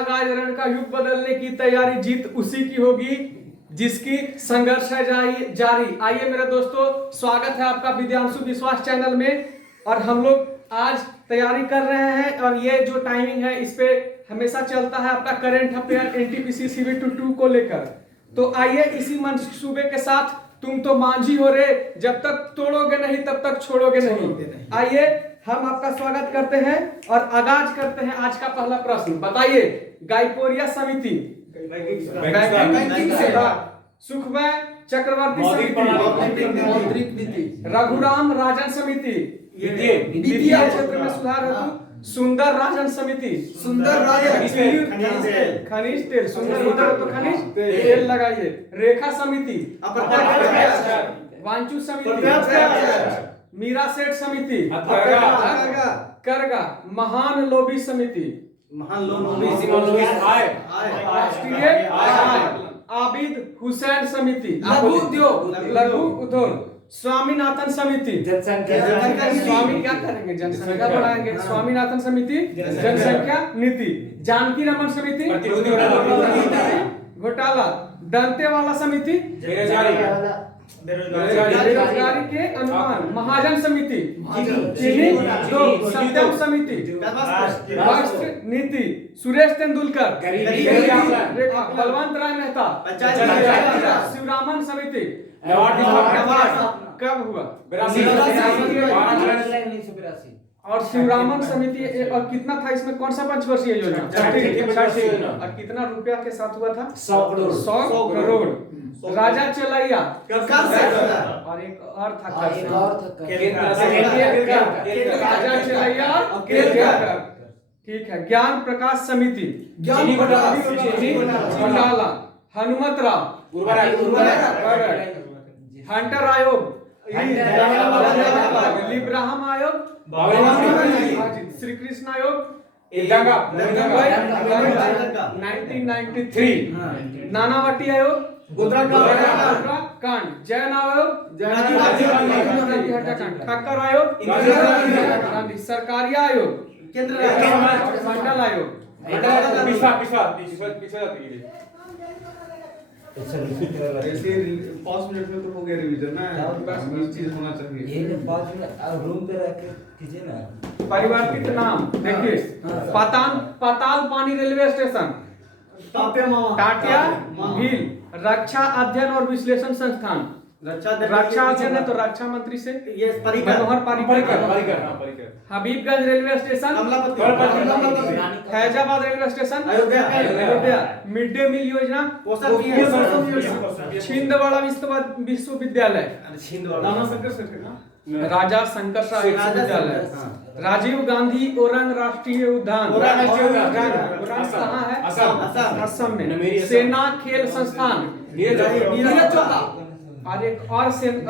आगाज रण का युग बदलने की तैयारी, जीत उसी की होगी जिसकी संघर्ष है जारी। आइए मेरे दोस्तों, स्वागत है आपका विद्यांशु विश्वास चैनल में। और हम लोग आज तैयारी कर रहे हैं और ये जो टाइमिंग है इस पे हमेशा चलता है आपका करंट अफेयर एनटीपीसी सीबीटी 2 को लेकर। तो आइए इसी मंसूबे के साथ, तुम तो मांझी हो रे, जब तक तोड़ोगे नहीं तब तक छोड़ोगे नहीं। आइए हम आपका स्वागत करते हैं और आगाज करते हैं आज का पहला प्रश्न। बताइए, गायकोरिया समिति सुखमय चक्रवर्ती समिति, मौद्रिक नीति, रघुराम राजन समिति, वित्तीय क्षेत्र में सुधार हेतु सुंदर राजन समिति, सुंदर राजन खनिज तेल, सुंदर उधर तो खनिज तेल लगाइए, रेखा समिति, वांचू समिति, मीरा सेठ समिति, करगा, महान लोबी समिति, राष्ट्रीय आबिद हुसैन समिति, लघु उद्योग, स्वामीनाथन समिति, स्वामी क्या करेंगे, जनसंख्या बढ़ाएंगे, स्वामीनाथन समिति, जनसंख्या नीति, जानकी रमन समिति, घोटाला, दंतेवाला समिति, बेरोजगारी के अनुमान, महाजन समिति, चीनी सत्यम समिति, वस्त्र नीति, सुरेश तेंदुलकर, बलवंत राय मेहता, शिवरामन समिति, कब हुआ? 1982। और शिवरामन समिति और कितना था इसमें, कौन सा पंचवर्षीय योजना? और कितना रुपया के साथ हुआ था? 100 करोड़। राजा चलैया और एक और था, राजा चलैया, ठीक है। ज्ञान प्रकाश समिति, घोटाला, हनुमत राव, हंटर आयोग, लिब्राहम आयोग, श्री कृष्ण आयोग, 1993, नानावटी आयोग, कांड, जैन आयोग, ठक्कर आयोग, सरकारी आयोग, मंडल आयोग, ऐसे 5 मिनट में तो हो गया रिवीजन ना, बस चीज होना चाहिए। ये 5 मिनट रूम पे रख के कीजिए ना। परिवर्तित नाम देखिए, पाताल पानी रेलवे स्टेशन, टाटिया भील, रक्षा अध्ययन और विश्लेषण संस्थान, रक्षा अध्ययन है तो रक्षा मंत्री से Manohar Parrikar, Habibganj railway station, Faizabad railway station, Ayodhya, mid day meal योजना, छिंदवाड़ा विश्वविद्यालय, राजा शंकर शाह विश्वविद्यालय, राजीव गांधी ओरंग राष्ट्रीय उद्यान, कहाँ है? असम में। सेना खेल संस्थान, और एक और चेंज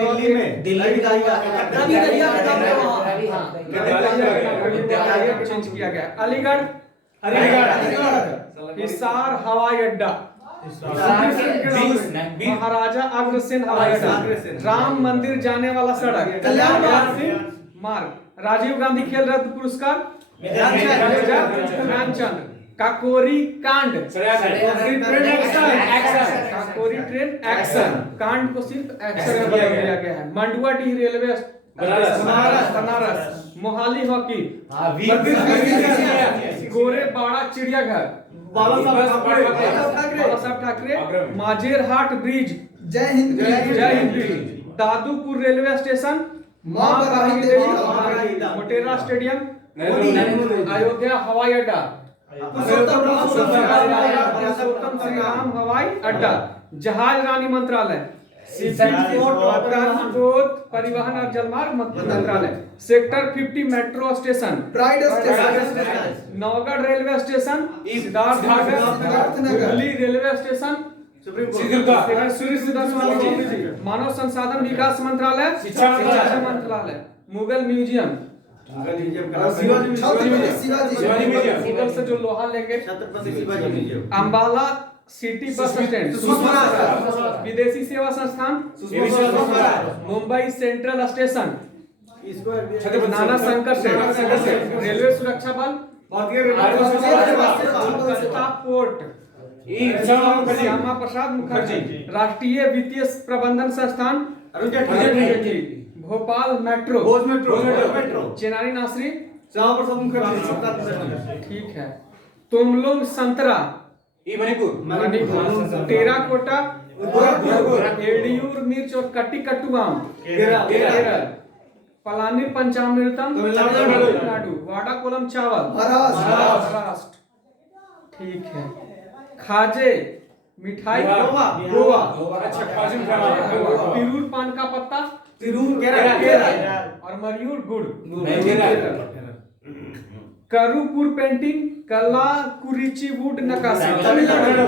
किया गया, अलीगढ़, हिसार हवाई अड्डा, महाराजा अग्रसेन हवाई अड्डा, राम मंदिर जाने वाला सड़क, मार्ग, राजीव गांधी खेल रत्न पुरस्कार, ध्यानचंद, काकोरी कांड, काकोरी ट्रेन एक्शन, कांड को सिर्फ एक्शन दिया गया है। मंडुआडीह रेलवे बनारस, मोहाली हॉकी, गोरेबाड़ा चिड़ियाघर, बाला साहब ठाकरे, माजेरहाट ब्रिज, जय Hind bridge, Dadupur railway station, मां मोटेरा स्टेडियम, अयोध्या हवाई अड्डा, श्री राम हवाई अड्डा, जहाज रानी मंत्रालय, परिवहन और जलमार्ग मंत्रालय, sector 50 metro station, Naugarh railway station, Siddharthnagar, Delhi railway station, मानव संसाधन विकास मंत्रालय, शिक्षा मंत्रालय, मुगल म्यूजियम, मुगल से जो लोहा लेंगे, अंबाला सिटी बस स्टैंड, विदेशी सेवा संस्थान, मुंबई सेंट्रल स्टेशन, नाना शंकर से, रेलवे सुरक्षा बल, कोर्ट श्यामा प्रसाद मुखर्जी। राष्ट्रीय वित्तीय प्रबंधन संस्थान अरुण जेटली। भोपाल मेट्रो भोज मेट्रो। चेनारी नासरी। श्यामा प्रसाद मुखर्जी। ठीक है। तुमलोग संतरा मणिपुर। टेराकोटा एड़ियूर मिर्च और कट्टी कट्टू आम केरल। पलानी पंचामृतम तमिलनाडु। वाडाकोलम चावल महाराष्ट्र। ठीक है। खाजे मिठाई गोवा। तिरूर पान का पत्ता केरल। और मयूर गुड़ करूपुर पेंटिंग कला कुरिची वुड नक्काशी तमिलनाडु।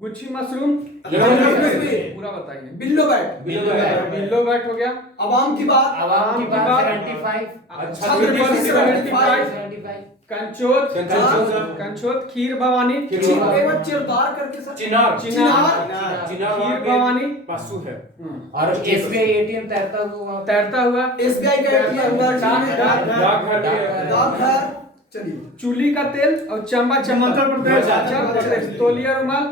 गुच्छी मशरूम पूरा बताइए। बिल्लो बैट। बिल्लो बैट हो गया। आवाम की बात। 75 कंचोत खीर भवानी। चिरदार करके सर। चिनार खीर भवानी। पासु है। और एसबीआई एटीएम तैरता हुआ। एसबीआई का एटीएम डाकघर। चलिए। चूली का तेल और चंबा हिमाचल प्रदेश। तौलिया रुमाल।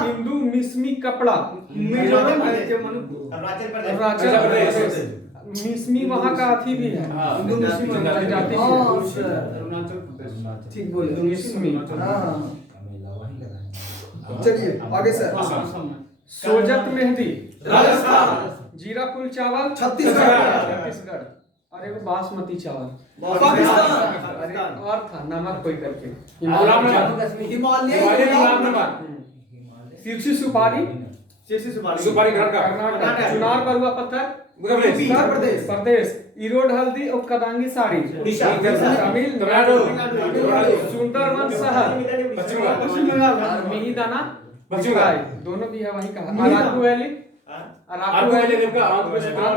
हिंदू मिस्मी कपड़ा। अरुणाचल प्रदेश। मिस्मी वहाँ का अथी भी है। हिंदू मुस्लिम जनजाति हाँ, भी है। अरुणाचल प्रदेश। ठीक बोले। मिस्मी। चलिए आगे सर। सोजत मेहंदी राजस्थान। जीरा फूल चावल छत्तीसगढ़। अरे वो बासमती चावल। पाकिस्तान। अरे और था नमक कोई करके। हिमालय। सिरसी सुपारी। सुपारी कर्नाटक। चुनार बरुआ पत्थर उत्तर प्रदेश। इरोड हल्दी और कदांगी साड़ी तमिलनाडु। सुंदरवन शहर पश्चिम बंगाल। और मिहिदाना पश्चिम बंगाल। दोनों भी है वहीं का। Araku valley Andhra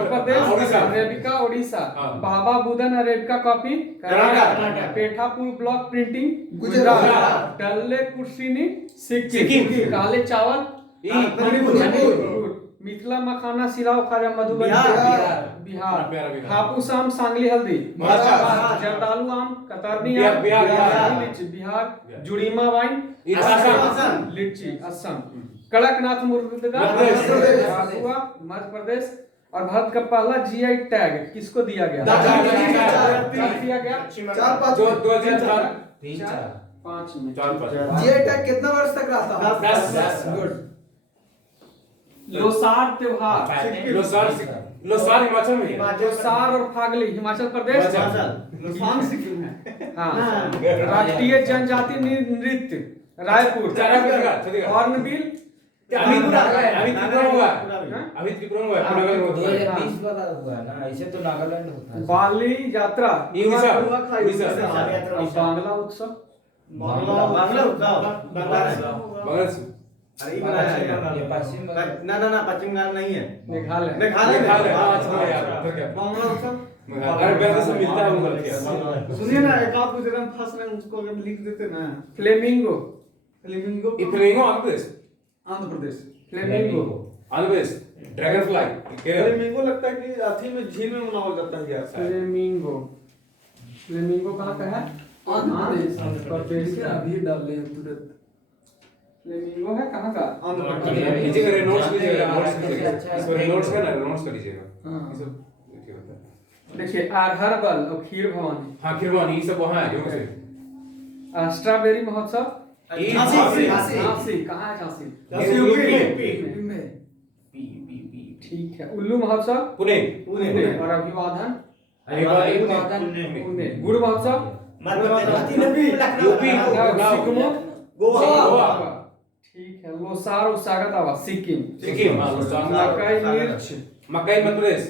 Pradesh. Arabica Orissa. Baba Budan arabica coffee Karnataka. Pethapur block printing Gujarat. Dalle Khursani Sikkim. काले चावल मणिपुर। मिथिला मखाना सिलाव खाजा मधुबनी बिहार। हापुस आम सांगली हल्दी जर्दालू आम कतरनी आम बिहार। जुड़ीमा वाइन लीची असम। कड़कनाथ मुर्गा मध्य प्रदेश। और भारत का पहला जीआई टैग किसको दिया गया? दिया गया 5 में। जीआई टैग कितना वर्ष तक रहा था? 10। गुड। लोसार त्योहार। लोसार हिमाचल में। लोसार और फागली हिमाचल प्रदेश। सिक्किम है। हाँ। राष्ट्रीय जनजाति नृत्य रायपुर। हॉर्नबिल। अभी त्रिपुरा हुआ। 2020 वाला हुआ ना, ऐसे तो नागालैंड होता है। बाली यात्रा। उड़ीसा। बांग्ला उत्सव। अरे ये पश्चिम बंगाल। ना पश्चिम बंगाल नहीं है। मेघालय। सुनिए ना, एक आध कुछ रंग फंस रहे हैं, उसको अगर लिख देते ना। Flamingo. Andhra Pradesh. Flamingo. Dragon fly flamingo लगता है कि अथी में झील में मनाया जाता है यार। फ्लेमिंगो। फ्लेमिंगो कहाँ का है? आंध्र प्रदेश। अभी डाल रहे हैं तुरंत। फ्लेमिंगो है कहाँ का? आंध्र प्रदेश। कीजिएगा, नोट्स कीजिएगा। हाँ। ये सब ठीक होता है। देखिए हर्बल और खीर भवानी। हाँ, खिरवानी ये सब वहाँ है, क्यों से? स्ट्रॉबेरी महोत्सव। झांसी। कहाँ है झांसी? यूपी में। ठीक है। उल्लू महोत्सव पुणे। और अभिवादन पुणे। गुड़ महोत्सव यूपी। सिक्किम गोवा। ठीक है। लोसार और स्वागत आवा सिक्किम। हाँ, मकई मिर्च मकई मध्य प्रदेश।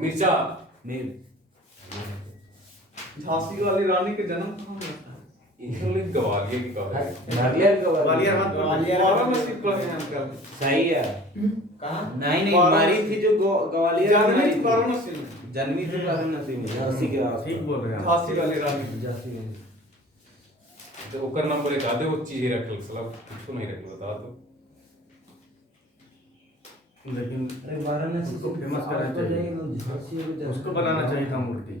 मिर्चा। झांसी वाली रानी के जन्म कहाँ हुआ था? इन्होंने ग्वालियर की कहा है। वाराणसी प्लस यहाँ का। सही है। कहाँ? नहीं मारी थी जो ग्वालियर जन्मी में। वाराणसी में। जन्मी थी वाराणसी में, झांसी के आस। ठीक बोल रहे हैं। झांसी वाली रानी। झांसी में। तो ओकर नाम पर एक आधे वो चीज ही रखल, साला कुछ नहीं रखल, बता दो। लेकिन अरे वाराणसी उसको फेमस करना चाहिए। झांसी में उसको बनाना चाहिए था मूर्ति।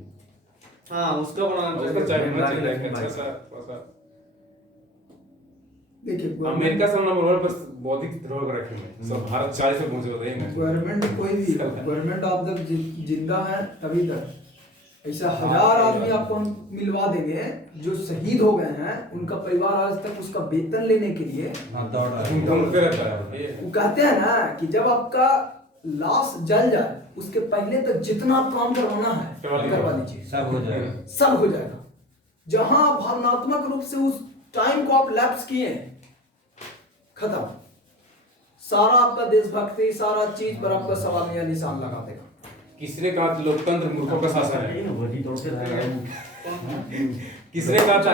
हाँ उसका बनाना उसका चाहिए होना चाहिए चाहिए अच्छा सा थोड़ा सा देखिए अमेरिका से नंबर 1 पर बौद्धिक धरोहर रखे हैं सब भारत 40 पे पहुंचे होते हैं गवर्नमेंट कोई भी गवर्नमेंट आप जब जिंदा है तभी तक ऐसा हजार आदमी आपको हम मिलवा देंगे जो शहीद हो गए हैं, उनका परिवार आज तक उसका वेतन लेने के लिए दौड़ रहा है। ढूंढते रहता है ये वो कहते हैं ना कि जब आपका लाश जल जाए उसके पहले तक जितना आप काम करवाना है करवा लीजिए, सब हो जाएगा। सब हो जाएगा। जहां भावनात्मक रूप से उस टाइम को आप लैप्स किए खत्म, सारा आपका देशभक्ति सारा चीज पर आपका सवाल या निशान लगा देगा। किसने कहा था लोकतंत्र मूर्खों का शासन है किसने कहा था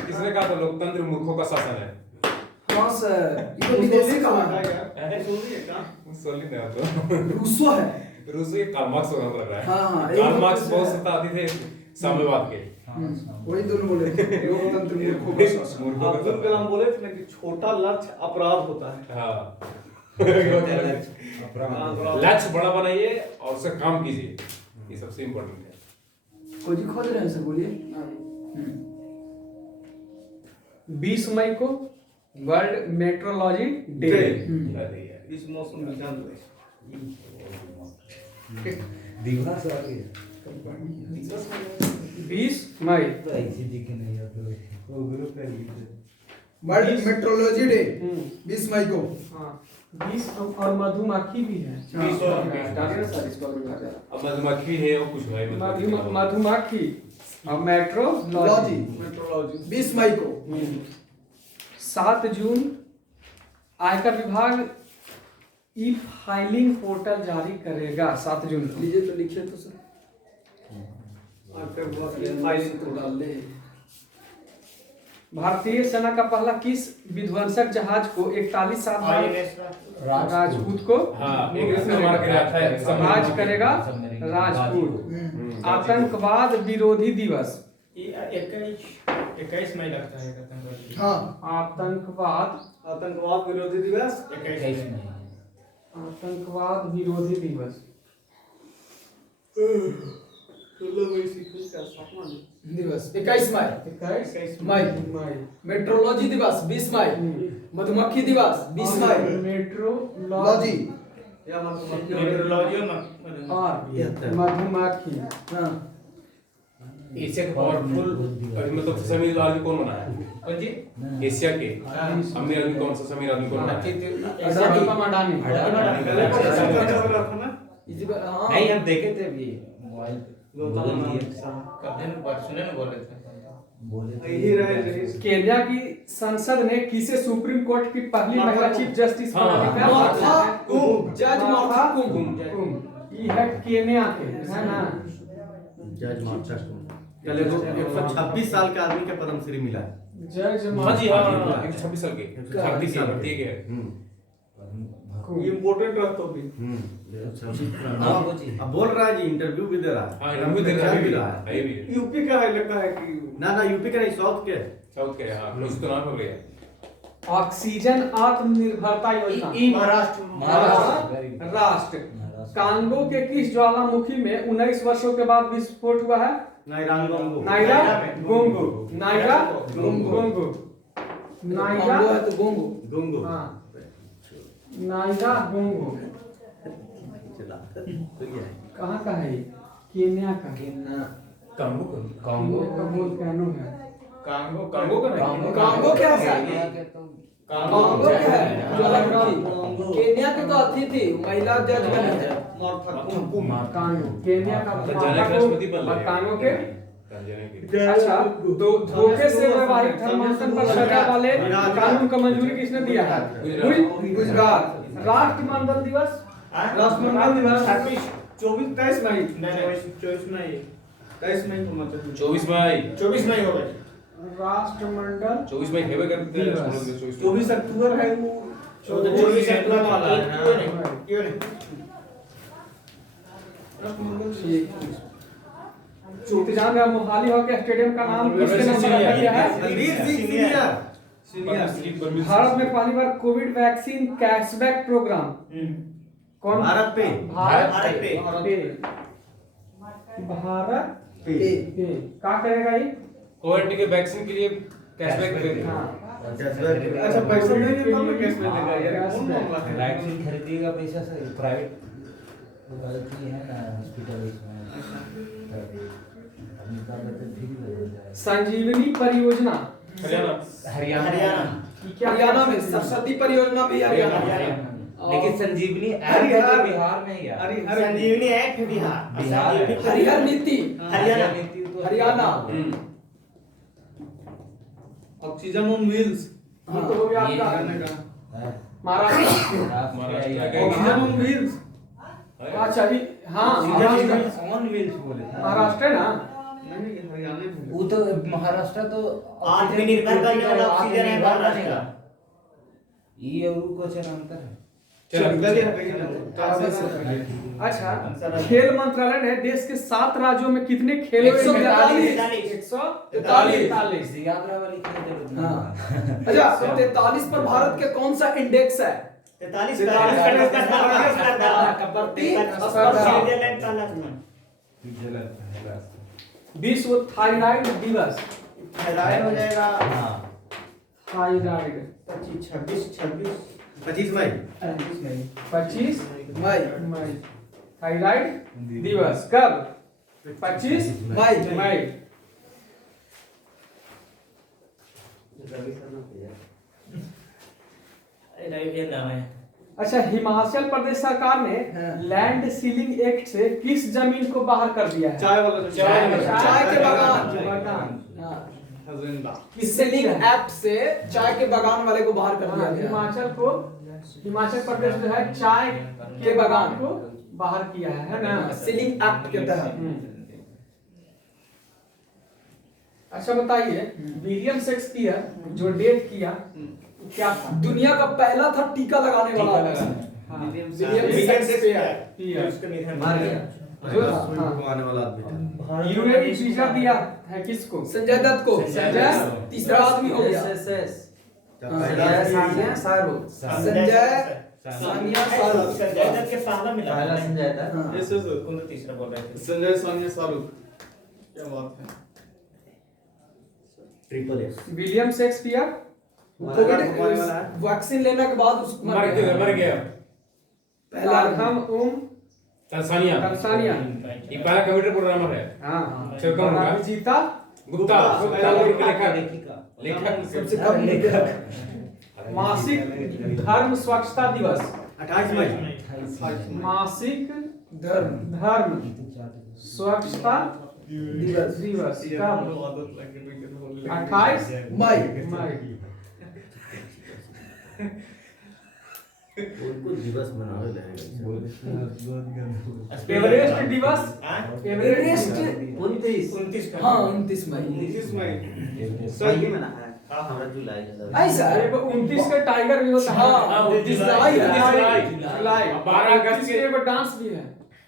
किसने कहा था लोकतंत्र मूर्खों का शासन है हाँ सर, ये तो विदेशी कहा है, सोली नहीं आता रूसो है। रूस के कार्ल मार्क्स होना लग रहा है हाँ, कार्ल मार्क्स बहुत शताब्दी थे साम्यवाद के वही दोनों बोले थे लोकतंत्र मूर्खों का शासन। मूर्खों अब्दुल का कलाम बोले थे ना कि छोटा लक्ष्य अपराध होता है। हाँ अपराध। लक्ष्य बड़ा बनाइए और उससे काम कीजिए, ये सबसे इम्पोर्टेंट है। कोई जी खोज रहे हैं सर, बोलिए। 20 मई को वर्ल्ड मेट्रोलॉजी डे। अरे यार, इस मौसम में जान लो दिवस आ गया। 20 मई ऐसी दिखे नहीं आते वो ग्रुप है वर्ल्ड मेट्रोलॉजी डे 20 मई को। हाँ 20 और मधुमक्खी भी है। डालिए ना सर इसको अभी बाजार। अब मधुमक्खी है और कुछ है मधुमक्खी और मेट्रोलॉजी मेट्रोलॉजी 20 मई को। 7 जून आयकर विभाग ई फाइलिंग पोर्टल जारी करेगा। 7 जून को। लीजिए तो लिखिए तो सर, फाइलिंग तो डाल ले। भारतीय सेना का पहला किस विध्वंसक जहाज को 41 साल बाद राजपूत को हाँ एक इसने मार के रखा है समाज करेगा राजपूत। आतंकवाद विरोधी दिवस। 21 मई लगता है आतंकवादी। हाँ आतंकवाद विरोधी दिवस 21 मई। आतंकवाद विरोधी दिवस। दिवस 21 मई। 21 मई। मई। मेट्रोलॉजी दिवस 20 मई। मधुमक्खी दिवस 20 मई। मेट्रोलॉजी या मतलब मेट्रोलॉजी और मधुमक्खी। हाँ एशिया के पावरफुल मतलब सबसे अमीर आदमी कौन बना है? कौन जी? एशिया के अमीर आदमी कौन सा अमीर आदमी कौन बना है? अडानी का अडानी। पहले रखा ना इसी बार हाँ नहीं हम देखे थे अभी मोबाइल कब दिन सुने ना बोले थे। बोले यही रहे केन्या की संसद ने किसे सुप्रीम कोर्ट की पहली महिला चीफ जस्टिस हाँ, बनाने का मार्था कुम। जज मार्था कुम। ये है केन्या के, है ना? जज मार्चा कल 126 साल के आदमी के पद्मश्री मिला है। जज हाँ जी हाँ मार्था 126 साल के भारतीय के भारतीय के इम्पोर्टेंट रहता भी अब बोल रहा है जी, इंटरव्यू भी दे रहा है। हाँ इंटरव्यू दे रहा भी है रहा है। है भी यूपी का है लगता है कि ना यूपी का नहीं, साउथ के। साउथ के हाँ क्लोज तो नाम हो गया। ऑक्सीजन आत्मनिर्भरता योजना। महाराष्ट्र। राष्ट्र कांगो के किस ज्वालामुखी में 19 वर्षों के बाद विस्फोट हुआ है? नायरा गोंगो। नायरा गोंगो। नायरा गोंगो है तो गोंगो। गोंगो। हाँ नायरा गोंगो चला तो ये है। कहाँ का है ये? केन्या का। कांगो कांगो का बोल कैनो है। कांगो कांगो का नहीं कांगो क्या है? कांगो क्या है? ज्वालामुखी। केन्या की तो अथी थी महिला जज बनी है। कांगो केन्या का तंजानिया के राष्ट्रपति बन और गए। कांगो के तंजानिया के अच्छा धोखे से वैवाहिक धर्मांतरण पर सजा वाले कानून का मंजूरी किसने दिया है? गुजरात। राष्ट्रमंडल दिवस। राष्ट्रमंडल दिवस 23 मई नहीं 24 मई 23 मई होना चाहिए 24 मई 24 मई हो गए। राष्ट्रमंडल 24 मई हेवे करते हैं हम लोग 24 अक्टूबर है वो 24 अक्टूबर वाला है। क्यों नहीं? इंतजाम या मोहाली हॉकी स्टेडियम का नाम किसके नाम पर रखा गया है? सीनियर भारत में पहली बार कोविड वैक्सीन कैशबैक प्रोग्राम कौन? भारत पे भारत भारत पे। भारत पे क्या करेगा ये? कोविड के वैक्सीन के लिए कैशबैक देगा। हाँ अच्छा पैसा नहीं देता मैं कैश में देगा यार कौन मामला है वैक्सीन खरीदिएगा पैसा से प्राइवेट की है ना हॉस्पिटल इसमें निकाल देते फ्री हो जाएगा। संजीवनी परियोजना हरियाणा हरियाणा में सरस्वती परियोजना भी हरियाणा में। लेकिन संजीवनी ऐप है तो बिहार में ही है। संजीवनी ऐप है बिहार। बिहार है। हरिहर नीति हरियाणा। नीति तो हरियाणा। ऑक्सीजन ऑन व्हील्स ये तो हो गया आपका है। महाराष्ट्र। ऑक्सीजन ऑन व्हील्स अच्छा ये हाँ ऑन व्हील्स बोले थे। महाराष्ट्र है ना? नहीं हरियाणा में वो तो महाराष्ट्र तो आत्मनिर्भर बनने वाला ऑक्सीजन है आत्मनिर्भर महाराष्ट्र बनेगा। का। ये और वो कुछ अंतर है। अच्छा खेल मंत्रालय ने देश के 7 राज्यों में कितने खेलों 143 143 यात्रा वाली की जरूरत नहीं। हाँ। अच्छा 43 पर भारत के कौन सा इंडेक्स है? 43 43 स्विट्जरलैंड पहला स्थान। विश्व थायराइड दिवस। थायराइड हो जाएगा हाँ। थायराइड 25 26 25 मई 25 मई मई थायराइड दिवस कब? 25 मई। ये नाम है। अच्छा हिमाचल प्रदेश सरकार ने लैंड सीलिंग एक्ट से किस जमीन को बाहर कर दिया है? चाय वाला जो चाय के बागान। हाँ। हजरंदा सीलिंग एक्ट से चाय के बागान वाले को बाहर कर दिया गया। हिमाचल प्रदेश जो है चाय के बागान को बाहर किया है ना? सीलिंग एक्ट के तहत। अच्छा बताइए विलियम शेक्सपियर जो डेट किया क्या था? दुनिया का पहला था टीका लगाने वाला आदमी। हाँ। विलियम शेक्सपियर उसका निधन मार गया जो आने वाला आदमी था। यूएन वीजा दिया है किसको? संजय दत्त को। संजय तीसरा आदमी हो गया। सानिया शाहरुख। संजय सानिया शाहरुख। संजय दत्त के पहला मिला। पहला संजय दत्त। हाँ। यस कौन तो तीसरा बोल रहे थे? संजय सानिया शाहरुख क्या बात है triple S William Shakespeare Covid vaccine लेने के बाद उस मर गया। पहला हम तंजानिया ये पहला कंप्यूटर प्रोग्रामर है। हाँ चल कौन होगा? जीता गुप्ता लेखक लेखक सबसे कम लेखक। मासिक धर्म स्वच्छता दिवस। 28 मई मासिक धर्म धर्म स्वच्छता दिवस कब? 28 मई। मई। उनको दिवस मनावे एवरेस्ट दिवस। एवरेस्ट 29 हाँ 29 मई। 29 मई सही मना है हमारा जुलाई ऐसा है। 29 का टाइगर भी होता है। हाँ 29 जुलाई है। जुलाई 12 अगस्त के एक डांस भी है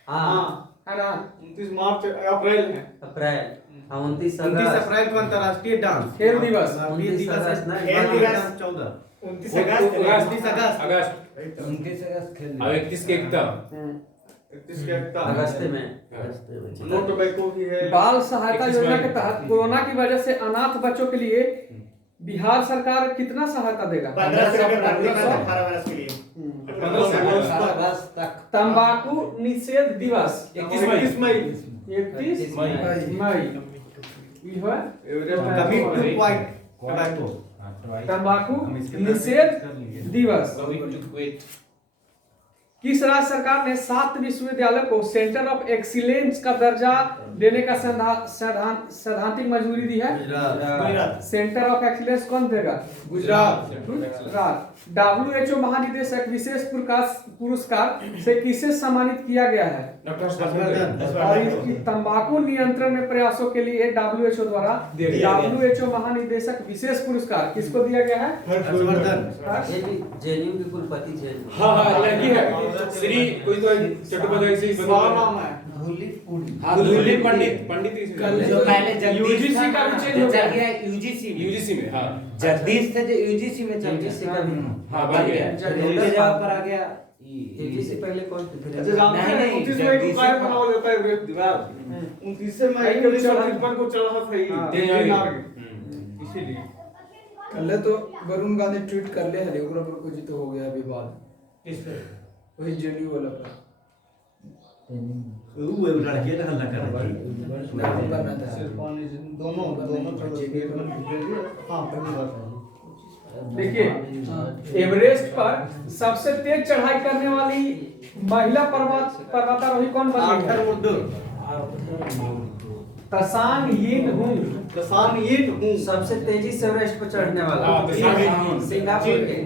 हाँ है ना? 29 मार्च अप्रैल है अप्रैल 29 29 अप्रैल को अंतर्राष्ट्रीय डांस खेल दिवस। राष्ट्रीय दिवस है खेल दिवस। 14 29 अगस्त 29 अगस्त 29 अगस्त खेल और 31 के एकता 31 के एकता अगस्त में नो टोबैको भी है बाल सहायता योजना के तहत कोरोना की वजह से अनाथ बच्चों के लिए बिहार सरकार कितना सहायता देगा? 1500 रुपए प्रति माह 18 वर्ष के लिए। 15 अगस्त तक। तंबाकू निषेध दिवस 21 मई 31 मई। ये है कभी टू वाइट टोबैको तंबाकू निषेध दिवस। किस राज्य सरकार ने 7 विश्वविद्यालय को सेंटर ऑफ एक्सीलेंस का दर्जा देने का सैद्धांतिक मंजूरी दी है? गुजरात। सेंटर ऑफ एक्सीलेंस कौन देगा? गुजरात। WHO महानिदेशक विशेष पुरस्कार से किसे सम्मानित किया गया है? और इसकी तंबाकू नियंत्रण में प्रयासों के लिए WHO द्वारा WHO महानिदेशक विशेष पुरस्कार किसको दिया गया है? हर्षवर्धन जेएनयू के कुलपति थे। हाँ लड़की है श्री कोई तो चट्टोपाध्याय से नाम है धूली पंडित जो पहले जगदीश UGC का भी चेंज हो गया। यूजीसी में हाँ जगदीश थे जो यूजीसी में चल UGC गया। का भी। हाँ, बन बन गया। गया। उनके जगह पर आ गया तेजी से पहले कौन थे? फिर अच्छा जानते हैं 29 मई को काय बनाया जाता है एवरेस्ट दीवार 29 मई को 1953 को चढ़ा था ये इसीलिए कल तो वरुण गांधी ट्वीट कर ले हले ओकरा पर कुछ तो हो गया विवाद किस पे? वही जेडीयू वाला पर वो लड़के ने हल्ला कर रही लागू करना था दोनों हाँ पहली बात है देखिए एवरेस्ट पर सबसे तेज चढ़ाई करने वाली महिला पर्वतारोही कौन बनी है? तसान यिन हुंग सबसे तेजी से एवरेस्ट पर चढ़ने वाला हाँ, तो सिंगापुर। सिंगापुर के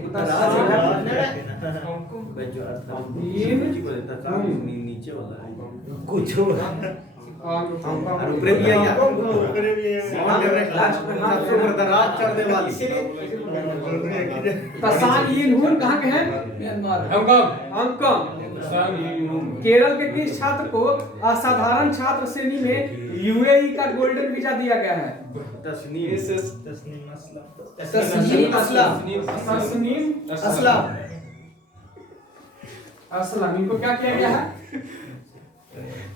नीचे वाला है कुछ और ऊपर भी है लास्ट में हाथ सबसे बर्दाश्त करने वाली तसान यिन हुंग कहाँ के हैं? Myanmar Hong Kong. केरल के किस छात्र को असाधारण छात्र श्रेणी में यूएई का गोल्डन वीजा दिया गया है? तस्नीम असलम। इनको क्या किया गया है?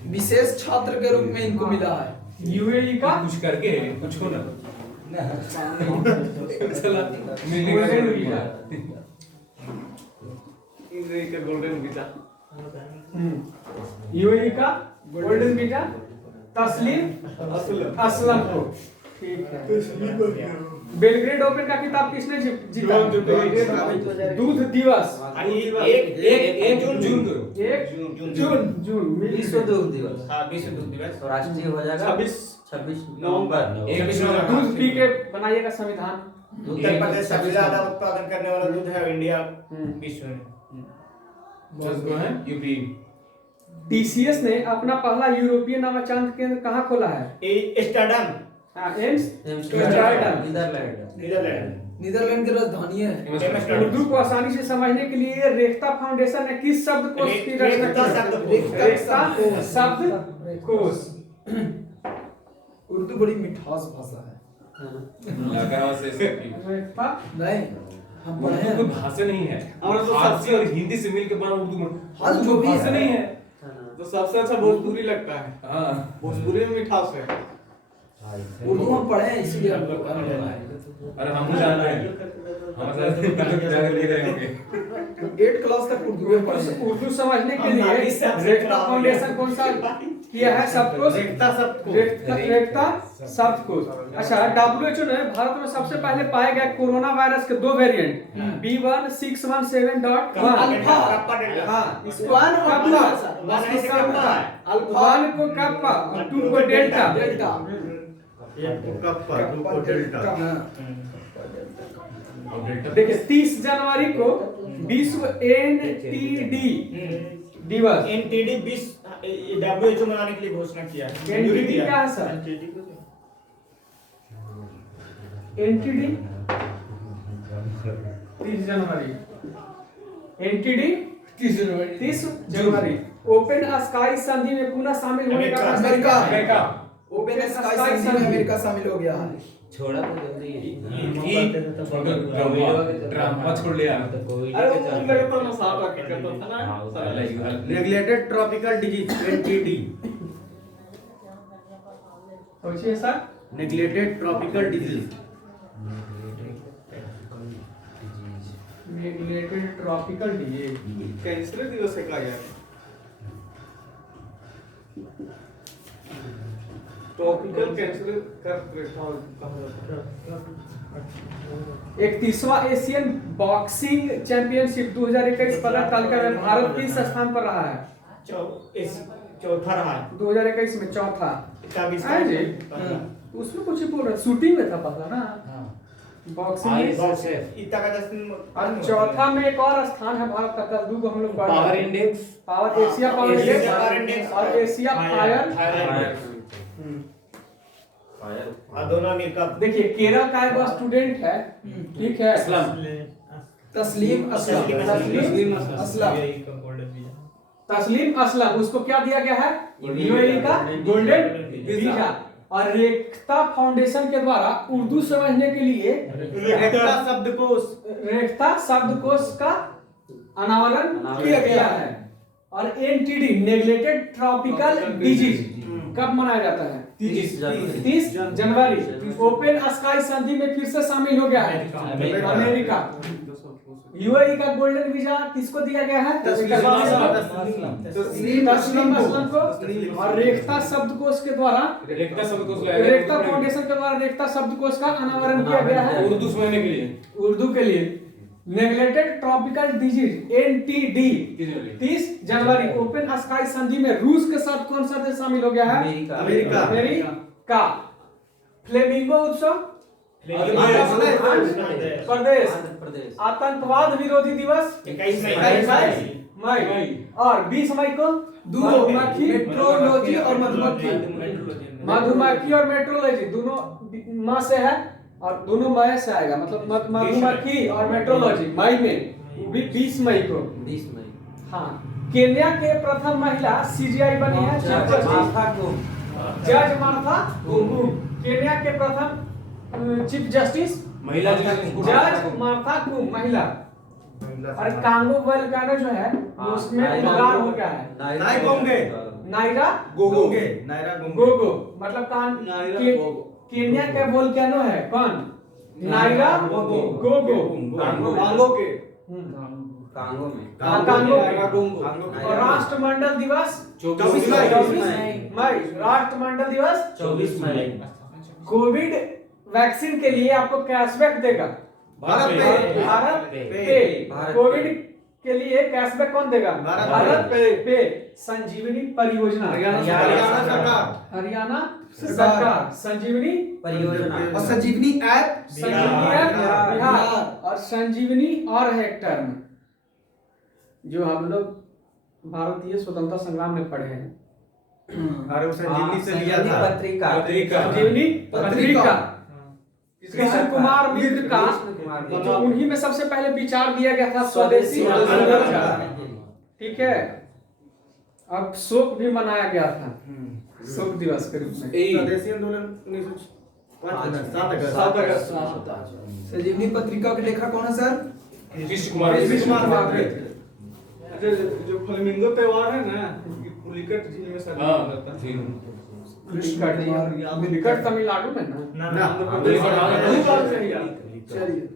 विशेष छात्र के रूप में इनको मिला है यूएई का कुछ करके कुछ हो ना golden visa. Golden visa UAE का गोल्डन वीजा तस्लीम असलम को। ठीक है। बेलग्रेड ओपन का खिताब किसने जीता? दूध दिवस। एक जून विश्व दूध दिवस हाँ विश्व दूध दिवस तो राष्ट्रीय हो जाएगा 26 नवंबर। दूध पी के बनाइएगा संविधान। उत्तर प्रदेश सबसे ज्यादा उत्पादन करने वाला दूध है इंडिया विश्व में। यूपी। टीसीएस ने अपना पहला यूरोपीय नवाचार केंद्र कहाँ खोला है? एम्स्टर्डम एम्स नीदरलैंड नीदरलैंड नीदरलैंड की राजधानी है उर्दू को आसानी से समझने के लिए रेख्ता फाउंडेशन ने किस शब्द कोश की रचना की? रेख्ता शब्दकोश। उर्दू बड़ी मिठास भाषा है कहाँ से सीखी? रेख्ता नहीं हम पढ़े उर्दू कोई हैं भाषा नहीं है हमारा तो फारसी और हिंदी से मिलकर बना उर्दू हाल जो भी भाषा है नहीं है। तो सबसे अच्छा भोजपुरी लगता है हाँ भोजपुरी में मिठास है उर्दू हम पढ़े हैं इसीलिए हम लोग अरे हम जान रहे हैं हमारे साथ जाकर ले रहे होंगे 8 क्लास तक उर्दू में पढ़े हैं उर्दू समझने के लिए रेख्ता फाउंडेशन कौन सा किया है? शब्दकोश। रेख्ता शब्दकोश। अच्छा WHO ने भारत में सबसे पहले पाए गए कोरोना वायरस के 2 वेरिएंट B1617.1 हाँ इसको वन को कप्पा और 2 को डेल्टा। देखिए 30 जनवरी को विश्व एनटीडी दिवस। एनटीडी विश्व WHO मनाने के लिए घोषणा किया है मंजूरी एनटीडी दिया क्या है सर? एनटीडी 30 जनवरी एनटीडी 30 जनवरी। ओपन स्काई संधि में पुनः शामिल होने का अमेरिका ओपन स्काई संधि में अमेरिका शामिल हो गया है छोड़ा तो जल्दी ड्रामा छोड़ लिया अरे वो लगता है साहब आके करता था ना रेगुलेटेड ट्रॉपिकल डिजीज एनटीडी सोचिए sir neglected tropical disease neglected tropical disease. Cancer दिवस है का यार ट्रॉपिकल कैंसर का कहा जाता है 31वां एशियन बॉक्सिंग चैंपियनशिप 2021 पदक तालिका में भारत किस स्थान पर रहा है? चौथा रहा है 2021 में चौथा। हाँ जी उसमें कुछ ही बोल रहा शूटिंग में था पता ना बॉक्सिंग में। और चौथा में एक और स्थान है भारत का कल दूगो हम लोग power index power Asia power index और एशिया फायर। दोनों अमेरिका। देखिए केरल का एक स्टूडेंट है ठीक है तस्लीम असलम उसको क्या दिया गया है? यूएई का गोल्डन वीजा। और रेख्ता फाउंडेशन के द्वारा उर्दू समझने के लिए रेख्ता शब्दकोश रेख्ता शब्दकोश का अनावरण किया गया है। और एनटीडी नेग्लेक्टेड ट्रॉपिकल डिजीज कब मनाया जाता है? 30 जनवरी। ओपन स्काई संधि में फिर से शामिल हो गया है अमेरिका। यूएई का गोल्डन वीजा किसको दिया गया है? तस्लीम असलम को। और रेख्ता शब्दकोश के द्वारा, रेख्ता शब्दकोश रेख्ता फाउंडेशन के द्वारा रेख्ता शब्दकोश का अनावरण किया गया है उर्दू समझने के लिए, उर्दू के लिए। नेग्लेक्टेड ट्रॉपिकल डिजीज एनटीडी 30 जनवरी। ओपन स्काई संधि में रूस के साथ कौन सा देश शामिल हो गया है? अमेरिका। फ्लेमिंगो उत्सव प्रदेश। आतंकवाद विरोधी दिवस 21 मई। और 20 मई को मधुमक्खी मेट्रोलॉजी और मधुमक्खी और मेट्रोलॉजी दोनों म से है और दोनों मई से आएगा, मतलब मधुमक्खी और मेट्रोलॉजी मई में 20 मई को। 20 मई। हाँ, केन्या के प्रथम महिला सीजीआई बनी है जज मार्था कोंगू। केन्या के प्रथम चीफ जस्टिस महिला जज मार्था कोंगू महिला। और कांगो वोल्केनो जो है उसमें उद्गार हो गया है नायरा गोगो, मतलब केन्या का वोल्केनो है कौन? नायरा गोगो। कांगो। और राष्ट्रमंडल दिवस 24 मई। राष्ट्रमंडल दिवस 24 मई। कोविड वैक्सीन के लिए आपको कैशबैक देगा भारत पे। कोविड के लिए कैशबैक कौन देगा? भारत पे। संजीवनी परियोजना हरियाणा सरकार। संजीवनी परियोजना और संजीवनी ऐप बिहार। और संजीवनी और है एक टर्म जो हम लोग भारतीय स्वतंत्रता संग्राम में पढ़े हैं। अरे वो संजीवनी से लिया था। संजीवनी पत्रिका कृष्ण कुमार मित्र का, तो उन्हीं में सबसे पहले विचार दिया गया था स्वदेशी आंदोलन का। ठीक है, अब शोक भी मनाया गया था शोक दिवस के रूप में। स्वदेशी आंदोलन 7 अगस्त। संजीवनी पत्रिका के लेखक कौन है सर? कृष्ण कुमार। जो फ्लेमिंगो त्योहार है ना, पुलिकट झील में शादी होता है। निकट तमिलनाडु में ना। चलिए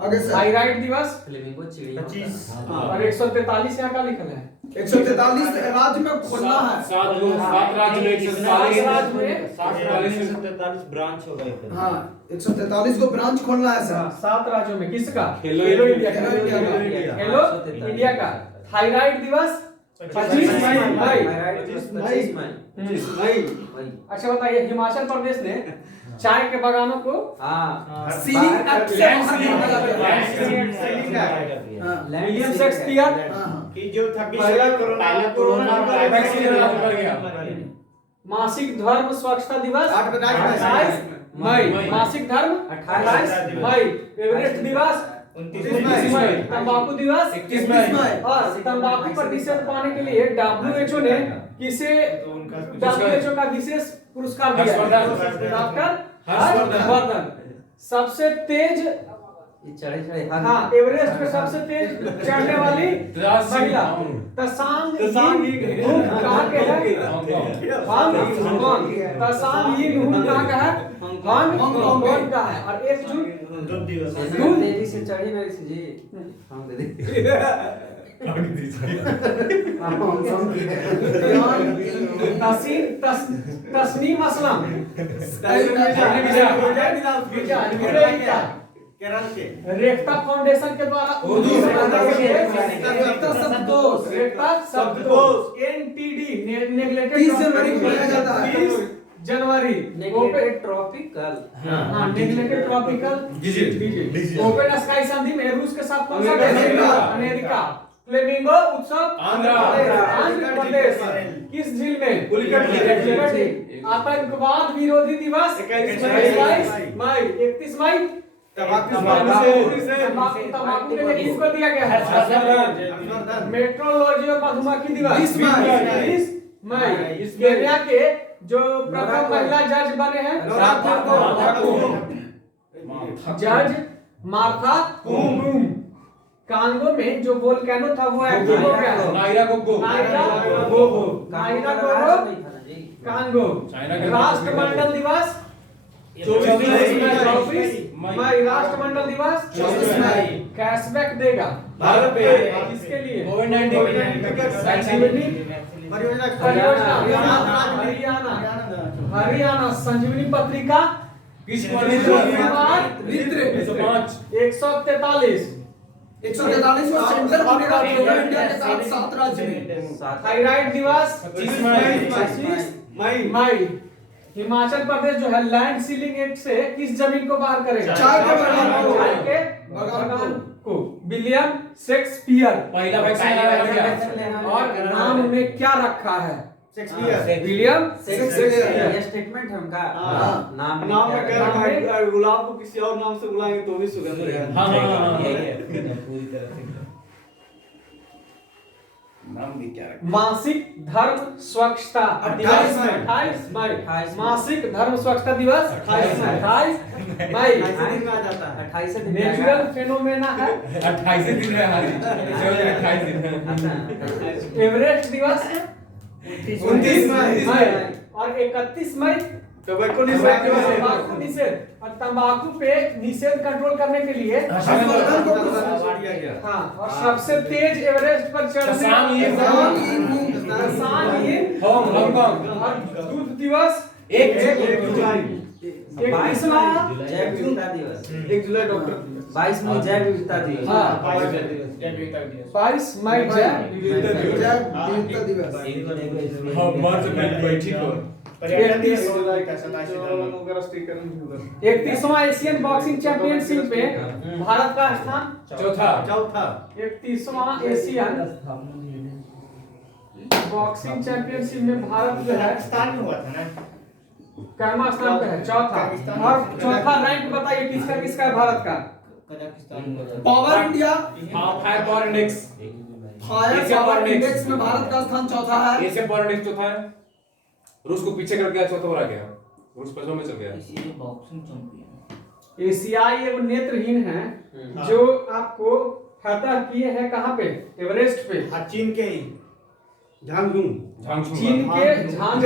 आगे सर। थायराइड दिवस फ्लेमिंगो चिड़िया 25। और 143 यहाँ का लिखल है। 143 राज्य में खोलना है। 7 राज्य में 147 में 147 ब्रांच हो गए थे। हाँ 143 को ब्रांच खोलना है सर। 7 राज्यों में किसका? खेलो इंडिया खेलो इंडिया का। खेलो इंडिया का। थायराइड दिवस 25 मई। 25 मई। अच्छा बताइए, हिमाचल प्रदेश ने चाय के बागानों को सीलिंग एक्ट से विलियम शेक्सपियर कि जो पहला कोरोना वैक्सीन कर गया। मासिक धर्म स्वच्छता दिवस 28 मई। मासिक धर्म 28 मई। एवरेस्ट दिवस 29 मई। तंबाकू दिवस 31 मई। और तंबाकू पर निषेध पाने के लिए WHO ने किसे WHO का विशेष पुरस्कार दिया है? डॉक्टर हर्षवर्धन। सबसे तेज हाँ एवरेस्ट पे सबसे तेज चढ़ने वाली महिला तसांग यिंग कहाँ के है? हांगकांग। तसांग यिंग हुन कहाँ का है? हांगकांग का है। और 1 जून तेजी से चढ़ी ना इसी जी हम दे दे तस्नीम असलम केरल के रेख्ता फाउंडेशन के द्वारा उर्दू रेख्ता शब्दकोश एनटीडी नेग्लेक्टेड 30 जनवरी को मनाया जाता है। 30 जनवरी नेग्लेक्टेड ट्रॉपिकल हाँ नेग्लेक्टेड ट्रॉपिकल ओपन स्काई संधि में रूस के साथ कौन सा देश? अमेरिका। फ्लेमिंगो उत्सव आंध्र प्रदेश। किस झील में? पुलिकट। आतंकवाद विरोधी दिवस 21 मई। 31 मई तंबाकू के लिए किसको दिया गया है? मेट्रोलॉजी और मधुमक्खी दिवस 20 मई। 20 मई। केन्या के जो प्रथम महिला जज बने हैं जज मार्था कोंगू। कांगो में जो वोल्केनो था वो एक्टिव हो गया है। नायरा गोगो नायरा गोगो, नायरा गोगो, कांगो। राष्ट्रमंडल दिवस 24 मई। राष्ट्रमंडल दिवस 24 मई। कैशबैक देगा भारत पे किसके लिए? कोविड-19 संजीवनी परियोजना परियोजना हरियाणा, हरियाणा संजीवनी पत्रिका किस मित्र 143 143वां सेंटर बनेगा इंडिया के साथ 7 राज्य में। थायराइड दिवस 25 मई। हिमाचल प्रदेश जो है लैंड सीलिंग एक्ट से किस जमीन को बाहर करेगा? चाय के बगान को। चाय के बगान को। विलियम शेक्सपियर पहला वैक्सीन लगाया और नाम में क्या रखा है? Shakespeare William Shakespeare. ये स्टेटमेंट है उनका नाम में कह रखा है गुलाब को किसी और नाम से बुलाएंगे तो भी सुगंध रहेगा। हाँ यही है पूरी तरह से नाम भी क्या रखा? मासिक धर्म स्वच्छता 28 मई। 28 मई। 28 मई। मासिक धर्म स्वच्छता दिवस 28 मई। 28 मई। ऐसे दिन में आ जाता है 28 दिन नेचुरल फेनोमेना है 28 दिन में हारी 28 दिन एवरेस्ट दिवस 29 मई। और 31 मई टोबैको निषेध दिवस है। तंबाकू निषेध। और तंबाकू पे निषेध कंट्रोल करने के लिए हर्षवर्धन को दिया गया हाँ और सबसे तेज एवरेस्ट पर चढ़ने हांगकांग और दूध दिवस 1 जुलाई 31वां जैव विविधता दिवस 1 जुलाई डॉक्टर 22 में जैव विविधता दिवस हाँ 22 मई जैव विविधता दिवस। हम मार्च में बैठी को इकतीस- जुलाई का 27 वगैरह स्टिकर नहीं होगा। 31वां एशियन बॉक्सिंग चैंपियनशिप में भारत का स्थान चौथा 31वां एशियन बॉक्सिंग चैंपियनशिप में भारत जो है पाकिस्तान में हुआ था ना। कैमा स्थान पे है चौथा। और चौथा रैंक बताइए किसका किसका है भारत का? Power India fire power index fire Asia power power index में भारत का स्थान चौथा है। एशिया पावर इंडेक्स चौथा है रूस को पीछे कर गया चौथा पर आ गया रूस पहले में चल गया बॉक्सिंग चैंपियन एशियाई एवं नेत्रहीन है जो आपको फतह किए हैं कहाँ पे? एवरेस्ट पे। हाँ, चीन के ही झांगझुंग चीन के झांग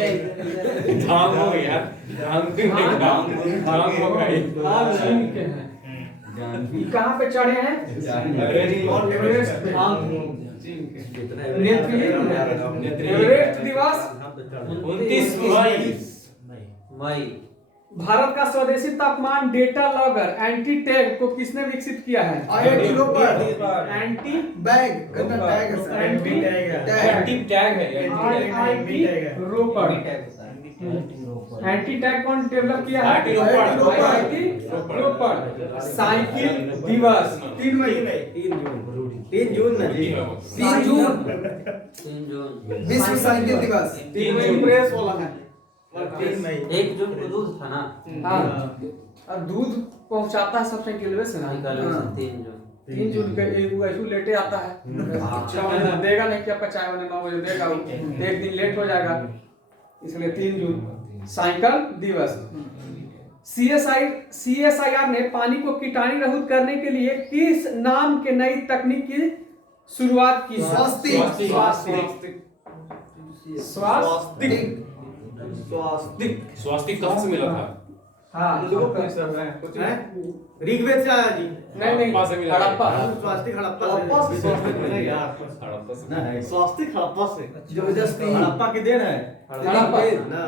झांग हो गया झांग हो गई चीन के हैं। ये कहाँ पे चढ़े हैं? एवरेस्ट पे। नेत्रहीन एवरेस्ट दिवस 29 मई भारत का स्वदेशी तापमान डेटा लॉगर एंटी टैग को किसने विकसित किया है? IIT रोपर एंटी बैग करना टैग है सर। एंटी एक्टिव टैग है IIT रोपर। एंटी टैग कौन डेवलप किया है? IIT Ropar. IIT Ropar. Cycle दिवस 3 मई 3 जून ना जी 3 जून 3 जून विश्व साइकिल दिवस। 3 मई प्रेस वाला है। 3 मई 1 जून को दूध था ना हाँ और दूध पहुंचाता है सबसे रेलवे से ना। निकालो हाँ। 3 जून 3 जून के एक ऐसे लेटे आता है हाँ। 6 महीना देगा नहीं क्या चाय बने 9 बजे देगा वो। एक दिन लेट हो जाएगा इसलिए 3 जून साइकिल दिवस। CSIR ने पानी को कीटाणु रहित करने के लिए किस नाम के नई तकनीक की शुरुआत की? स्वास्तिक। स्वास्तिक कहाँ से मिला था हाँ ऋग्वेद से आया जी नहीं हड़प्पा से मिला था। हड़प्पा स्वास्तिक हड़प्पा हड़प्पा से से स्वास्तिक नहीं यार। हड़प्पा से ना है स्वास्तिक हड़प्पा से। जबरदस्ती हड़प्पा की देन है हड़प्पा। ना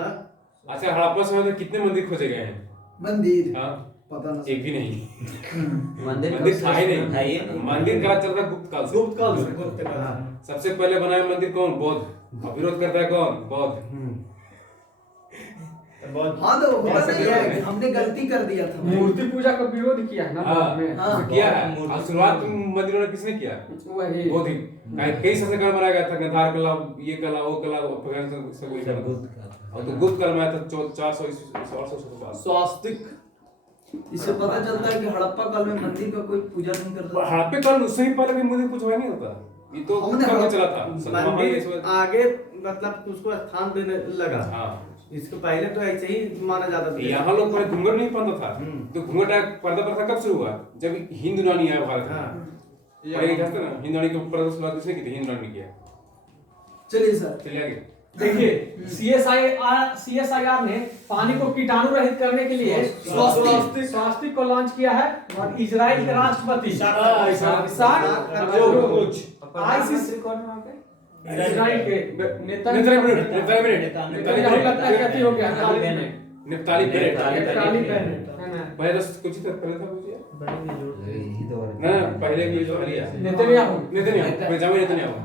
अच्छा हड़प्पा से मतलब कितने मंदिर खोजे गए हैं मंदिर हाँ पता नहीं। एक भी नहीं मंदिर मंदिर था ही है नहीं नहीं। मंदिर कहाँ चल रहा है गुप्त काल से गुप्त काल से। सबसे पहले बनाया मंदिर कौन बौद्ध अब विरोध करता है कौन बौद्ध हाँ तो होता नहीं है कि हमने गलती कर दिया था। मूर्ति पूजा का विरोध किया है ना हाँ बाद में। हाँ। किया है और शुरुआत मंदिरों ने किसने किया वही बौद्ध ही कई शासनकाल बनाया गया था गंधार कला ये कला वो कला भगवान से कोई कला और तो गुप्त काल में आया था 400 ईस्वी स्वास्तिक इससे पता चलता है कि हड़प्पा काल में मंदिर का कोई पूजा नहीं करता था। हड़प्पे काल उससे ही पहले भी मंदिर कुछ हुआ नहीं होता ये तो हमने गुप्त काल में चला था सतवाहन ये मंदिर सब आगे मतलब उसको स्थान देने लगा हाँ इसको पहले तो ऐसे ही माना जाता था। यहाँ लोग पहले घूंघट नहीं पहनता था, तो घूंघट का पर्दा प्रथा कब शुरू हुआ? जब हिंदू रानी आया भारत में। और ये कहते ना हिंदू रानी के ऊपर शुरुआत किसने की थी? हिंदू रानी ने किया। चलिए सर, चलिए आगे। देखिए सीएसआईआर ने पानी को कीटाणु रहित करने के लिए स्वास्तिक को लॉन्च किया है। और इजराइल के राष्ट्रपति आईसीसी इजराइल के नेतन्याहू लगता है कहती हो गया निफ्ताली बेनेट। नेफ्ताली बेनेट है ना? पहले तो कुछ ही था, पहले था कुछ यही तो ना, पहले की जो हरिया Netanyahu Benjamin Netanyahu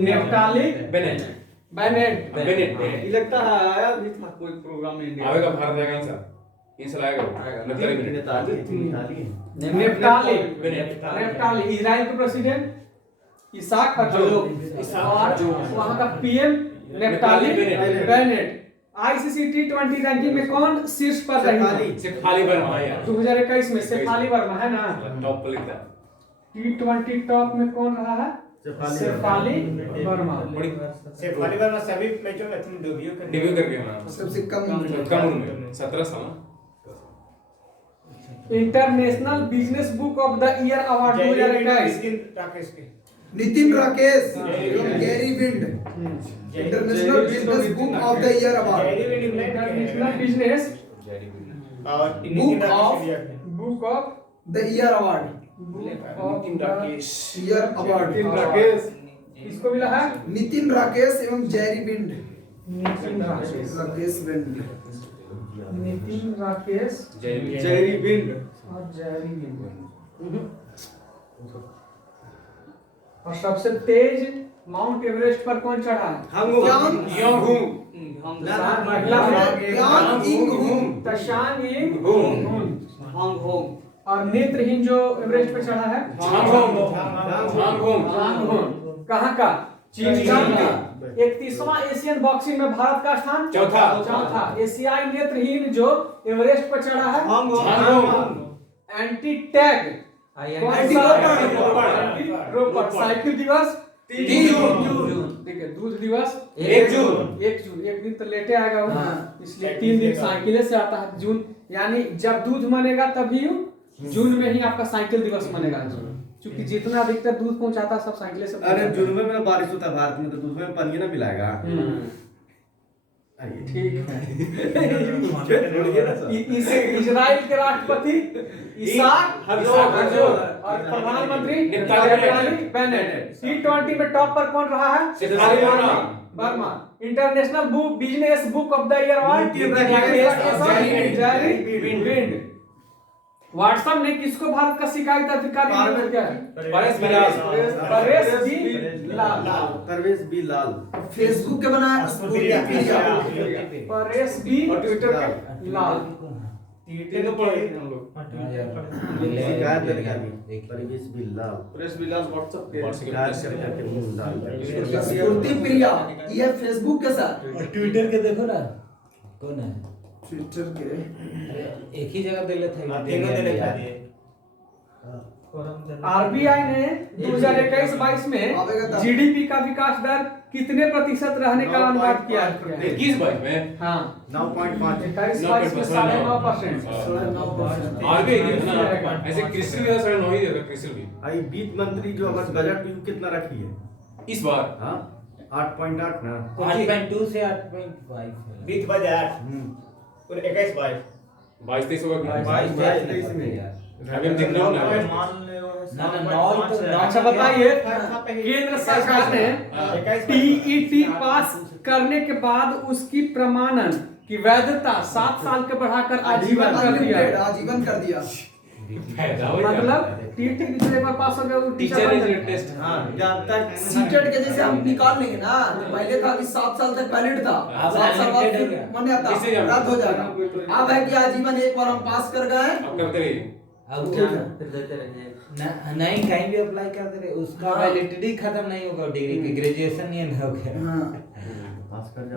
Naftali Bennett Bennett Bennett ये लगता है आया भी था कोई प्रोग्राम में इंडिया आएगा, भारत आएगा इंसान आएगा Naftali Bennett. Naftali Bennett Naftali Israel के प्रेसिडेंट इसाक हर्जोग और वहां का PM Naftali Bennett. ICC T20 ranking में कौन शीर्ष पर रही है? शेफाली वर्मा है यार, 2021 में शेफाली वर्मा है ना? टॉप पर लिखता T20 टॉप में कौन रहा है? शेफाली वर्मा। शेफाली वर्मा सभी मैचों में डेब्यू करके हमारा सबसे कम उम्र में 17 साल। International business book of the year award 2021 Nitin Rakesh एवं Gary Wind international business book of the year award. International business book of the year award. Year award Nitin Rakesh किसको मिला है? नितिन राकेश एवं Jerry Wind. Nitin Rakesh Nitin Rakesh Jerry Wind और जेरी विंड। और सबसे तेज mount Everest पर कौन चढ़ा है? तशांग इंग हुंग। और नेत्रहीन जो एवरेस्ट पे चढ़ा है? कहाँ का? चीन का। 31वां एशियन बॉक्सिंग में भारत का स्थान चौथा। एशियाई नेत्रहीन जो एवरेस्ट पर चढ़ा है? Anti tag Ropar. साइकिल दिवस 3 जून। देखिए दूध दिवस 1 जून। एक दिन तो लेटे आएगा वो, इसलिए 3 दिन साइकिल से आता है जून। यानी जब दूध मनेगा तभी जून में ही आपका साइकिल दिवस मनेगा। क्योंकि जितना अधिकतर दूध पहुंचाता है सब साइकिल से। अरे जून में बारिश होता है भारत में, तो दूध में पानी ना मिलाएगा। ठीक है। इजराइल के राष्ट्रपति इसाक हर्जोग और प्रधानमंत्री नेफ्ताली बेनेट। T20 में टॉप पर कौन रहा है? Shefali Verma. International business book of the year award Jerry Wind. WhatsApp ने किसको भारत का शिकायत अधिकारी नियुक्त किया है? परवेश बी लाल। फेसबुक के बनाया परेश बी और ट्विटर के लाल। तीनों पढ़े हम लोग। शिकायत अधिकारी परवेश बी लाल। प्रेस विलास व्हाट्सएप के शिकायत करके मुंह डाल। स्फूर्ति प्रिया ये फेसबुक के साथ। ट्विटर के देखो ना कौन है? ट्विटर के एक ही जगह दे लेते हैं। तीनों दे लेता है। आरबीआई ने 2021-22 में जीडीपी का विकास दर कितने प्रतिशत रहने का अनुमान किया है? 21-22 में हाँ 9.5। 21-22 में 9.5%। ऐसे कृषि भी 9.5 ही देता कृषि भी। आई वित्त मंत्री जो अगर बजट कितना रखी है इस बार? हाँ 8.8 ना। 8.2 से 8.5 20 बजट और 21-22 22-23 होगा। 22-23 में अभी हम देख रहे हो ना। अच्छा बताइए, केंद्र सरकार ने टीईटी पास करने के बाद उसकी प्रमाणन की वैधता 7 साल के बढ़ाकर आजीवन कर दिया। आजीवन कर दिया। मतलब टीईटी की जो एक बार पास हो गया वो टीचर टेस्ट। हाँ जब तक सीटेट के जैसे हम निकाल लेंगे ना, तो पहले था कि 7 साल तक वैलिड था, 7 साल बाद फिर मान्यता रद्द हो जाएगा। अब है कि आजीवन एक बार हम पास कर गए अब करते रहिए। अब नहीं कहीं भी अप्लाई करते रहे, उसका वैलिडिटी खत्म नहीं होगा डिग्री की। ग्रेजुएशन नहीं हो गया।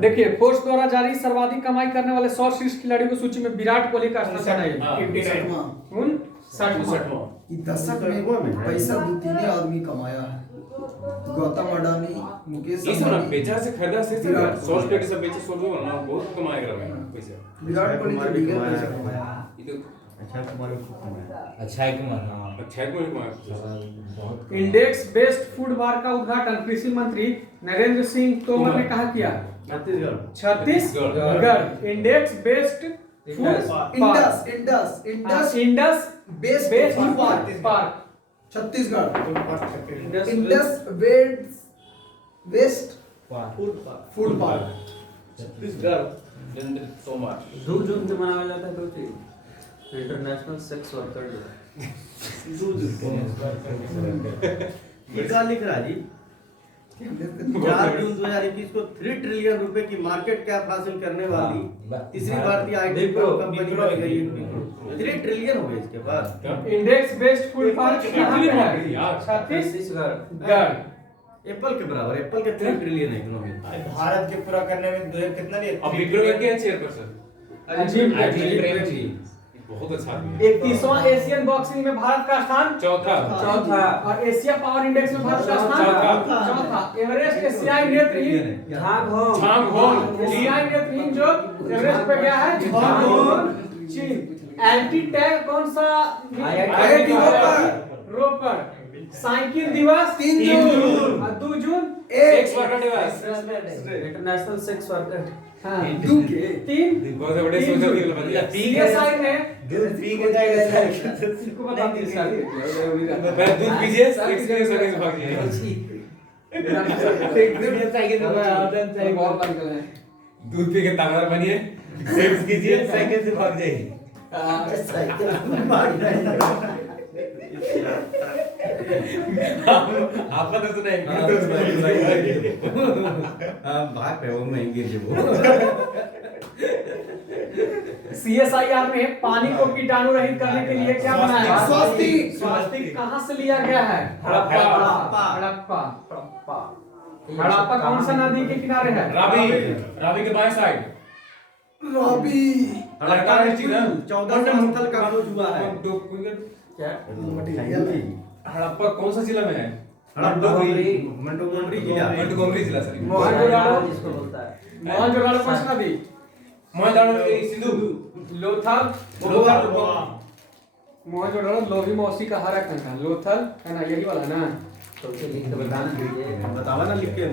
देखिए फोर्स द्वारा जारी सर्वाधिक कमाई करने वाले 100 शीर्ष खिलाड़ियों की सूची में विराट कोहली का स्थान है। 59वां। दशक में पैसा 2-3 आदमी कमाया है। गौतम अडानी, मुकेश ये सब ना अंबानी, बेचा से खरीदा से विराट सॉस प्लेट सब बेचे सोच में ना बहुत कमाएगा मैं पैसा विराट कोहली तो बिगड़ पैसा ये तो अच्छा कुमार को कमाया। अच्छा है कुमार हाँ अच्छा को कमाएगा इंडेक्स बेस्ड फूड बार का उद्घाटन कृषि मंत्री नरेंद्र सिंह तोमर ने कहा किया। Chhattisgarh. Chhattisgarh index based food Indus based food park Chhattisgarh Indus west food park Chhattisgarh Narendra Tomar 2 जून से मनाया जाता है तो इंटरनेशनल सेक्स वर्कर डे। क्या लिख रहा है जी 4 जून 2021 को 3 ट्रिलियन रुपए की मार्केट कैप हासिल करने वाली तीसरी भारतीय आईटी कंपनी बन गई है। 3 ट्रिलियन हो गए इसके बाद। इंडेक्स बेस्ड फूड पार्क कहाँ पे है? यार छत्तीसगढ़। एप्पल के बराबर, एप्पल के 3 ट्रिलियन है इकोनॉमी। भारत के पूरा करने में कितना लिए अब विक्रम के चेयरपर्सन अजीम अजीम प्रेम जी बहुत अच्छा आदमी है। 31वां एशियन बॉक्सिंग में भारत का स्थान चौथा और एशिया पावर इंडेक्स में भारत का स्थान चौथा। एवरेस्ट एशियाई नेत्रहीन झांग होंग एशियाई नेत्रहीन जो एवरेस्ट पे गया है झांग होंग चीन। एंटी टैग कौन सा IIT रोपर। साइकिल दिवस 3 जून और 2 जून सेक्स वर्कर दिवस इंटरनेशनल सेक्स वर्कर। हाँ 3 बहुत बड़े सोशल मीडिया बन गया सीएसआई ने दूध पी के जाएगा इनको बता दीजिए मैं दूध पीजिए सेक्स के सर्विस भाग गया दूध पी के ताकतवर बनिए सेक्स कीजिए साइकिल से भाग जाइए आपका तो सुना है भाग रहे हो महंगे जो सीएसआईआर ने पानी को कीटाणु रहित करने के लिए क्या बनाया? स्वास्तिक। स्वास्तिक कहाँ से लिया गया है? हड़प्पा। हड़प्पा कौन सा नदी के किनारे है? रावी के बाएं साइड रॉबी लड़का है चीज 14 स्थल का खोज हुआ है। क्या? हड़प्पा कौन सा जिला में है? मंडोगरी जिला। मंडोगरी जिला सर मोहनजोदाड़ो जिसको बोलता है। मोहनजोदाड़ो कौन सा नदी? मोहनजोदाड़ो सिंधु लोथल। मोहनजोदाड़ो लोभी मौसी का हरा कंधा। लोथल है ना, यही वाला ना? तो उसे लिख के बताना दीजिए। बतावा ना लिख के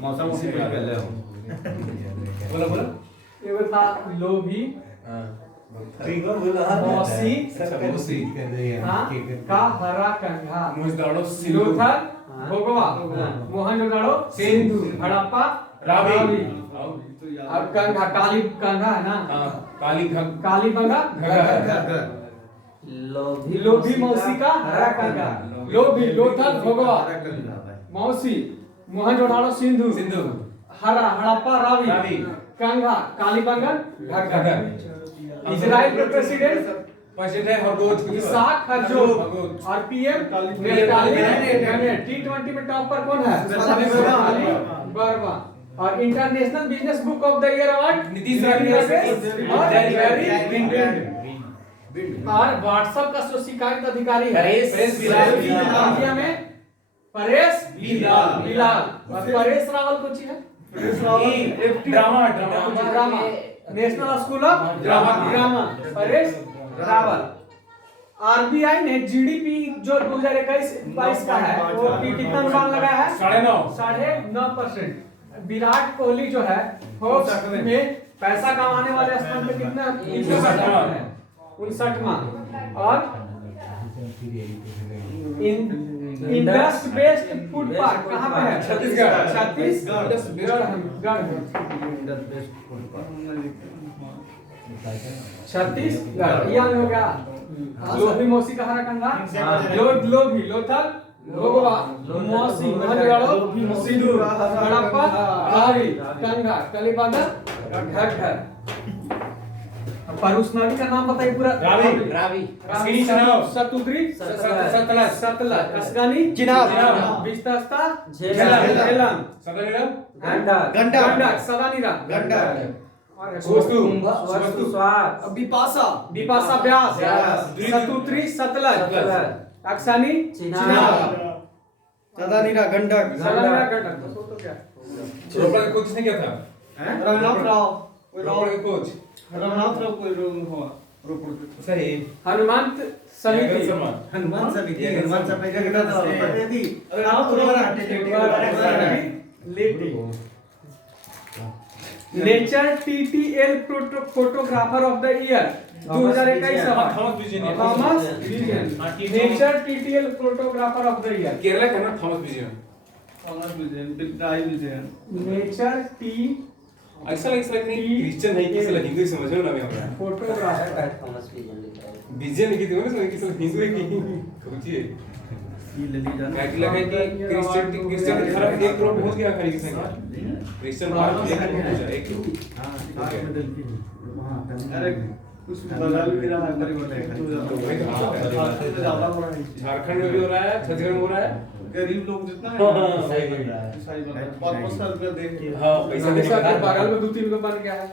मौसम से पहले हो। बोला बोला ये था लोभी मौसी हाँ, का हरा कंधा। मोहनजोदाड़ो सिंधु लोथल भोगवा। मोहनजोदाड़ो सिंधु। हड़प्पा रावी और कंघा काली कंघा है ना? काली बंगा लोभी मौसी का हरा कंघा। लोभी लोथल भोगवा मौसी मोहनजोदाड़ो सिंधु हरा हड़प्पा रावी कंघा कालीबंगन घग्गर। इजराइल के प्रेसिडेंट है हरगोज इसाक हरजोग और पीएम T20 में टॉप पर कौन है? बर्मा। और international business book of the year award Nitish और व्हाट्सएप का जो शिकायत अधिकारी है परेश बिलाल। इंडिया में परेश बिलाल। और परेश रावल को चाहिए drama national school of drama Paresh Rawal. RBI ने जीडीपी जो 2021-22 का है वो कितना अनुमान लगाया है? 9.5%। विराट कोहली जो है फोर्ब्स में पैसा कमाने वाले स्थान पे कितना? 59वां। और इंडस बेस्ड फूड पार्क कहाँ पे है? छत्तीसगढ़। छत्तीसगढ़। याद हो गया। लोभी मौसी का हरा कंधा लोभी लोथल भोगवा मौसी मोहनजोदाड़ो सिंधु हड़प्पा रावी कंघा कालीबंगा घग्गर। परुस नदी का नाम बताइए पूरा। रावी सतुद्री सतलज असगानी चिनाब बिस्तास्ता झेलम झेलम गंडक सदानीरा वस्तु बिपाशा व्यास सतुद्री सतलज अक्सानी चिनाब। सदानीरा गंडक सलामीरा गंडक बस वो तो क्या रोपड़ा के कोच ने क्या था? रघुनाथ राव कोई रोपड़ा के कोच रघुनाथ राव कोई रोग हुआ रोपड़ के सही हनुमंत समिति शर्मा हनुमान समिति हनुमान समिति का कितना था पता थी रघुनाथ राव लेटी nature TTL photographer of the year 2021 Thomas Vijayan Thomas Vijayan nature TTL photographer of the year Kerala का ना थॉमस बिजन थॉमस विजयन पिटाई विजयन नेचर टी ऐसा नहीं क्रिश्चियन है कि साला हिंदू समझ लो ना मैं हमरा फोटोग्राफर थॉमस विजन लिखा है बिजन की तो ना कि साला हिंदू है कि सोचिए ये लली जान क्या लगा कि क्रिश्चियन की तरफ एक करोड़ पहुंच गया खाली की संख्या क्रिश्चियन भारत एक करोड़ पहुंचा एक करोड़ हां आगे बदल के वहां अरे कुछ बदल भी रहा है ज्यादा हो रहा है झारखंड में भी हो रहा है छत्तीसगढ़ में हो रहा है गरीब लोग जितना है सही बन रहा है ईसाई बन रहा है 5-5 रुपया दे के हां पैसा पैसा के बगल में 2-3 को बन गया है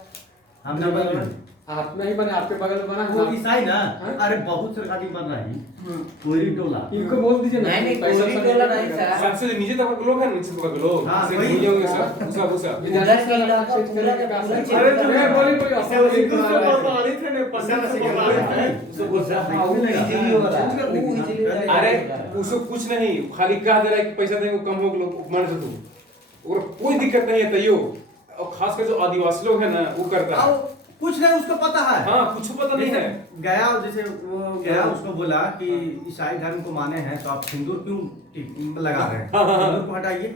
हमने बदल आप नहीं बने आपके बगल में बना है वो ना? ईसाई ना हाँ? अरे बहुत सरकारी बन रहा है कोई टोला इनको बोल दीजिए ना नहीं पैसा कोई सब टोला निकल नहीं जाएगा। सर सबसे नीचे तबके के लोग हैं नीचे तबके के लोग हाँ, से वही। नहीं होंगे सब सब सब उधर का इलाका पूरा का पूरा अरे जो मैं बोली कोई इससे अफवाह दूसरे पता नहीं थे ने पंडित से बता रहे थे उसको गुस्सा हाँ, वो इजीली हो रहा है वो इजीली हो रहा है। अरे उसको कुछ नहीं खाली कह दे रहा है कि पैसा देंगे कम हो लोग मान से तू और कोई दिक्कत नहीं है तैयो और खासकर जो आदिवासी लोग हैं ना वो करता है कुछ नहीं उसको पता है हाँ कुछ पता नहीं है गया जैसे वो गया उसको बोला कि ईसाई धर्म को माने हैं तो आप सिंदूर क्यों लगा रहे हैं सिंदूर को हटाइए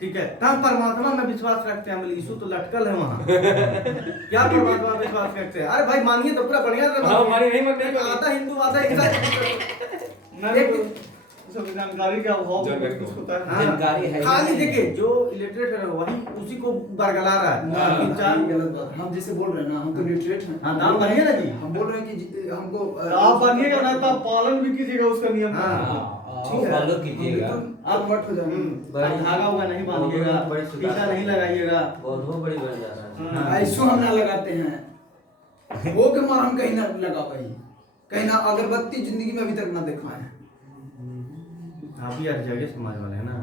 ठीक है तब परमात्मा में विश्वास रखते हैं बोले यीशु तो लटकल है वहाँ क्या परमात्मा में विश्वास रखते हैं अरे भाई मानिए तो पूरा बढ़िया हाँ माने नहीं मानते आधा हिंदू आधा ईसाई मैं सब जानकारी का अभाव कुछ होता है हाँ, जानकारी है ही खाली नहीं। देखिए जो इलिटरेट है वही उसी को बरगला रहा है हाँ, तीन चार गलत बात हम जैसे बोल रहे हैं ना हम तो लिटरेट हैं हाँ, नाम बनिए ना जी। हम बोल रहे हैं कि हमको आप बनिएगा ना तो आप पालन भी कीजिएगा उसका नियम हाँ, ठीक है फॉलो कीजिएगा आप मत हो जाए आप धागा हुआ नहीं बांधिएगा बड़ी सुधार टीका नहीं लगाइएगा बहुत बड़ी बन जा रहा है ऐसो हम ना लगाते हैं वो के मार हम कहीं ना लगा पाई कहीं ना अगरबत्ती जिंदगी में अभी तक ना देखा है आप भी हर जगह समाज वाले हैं ना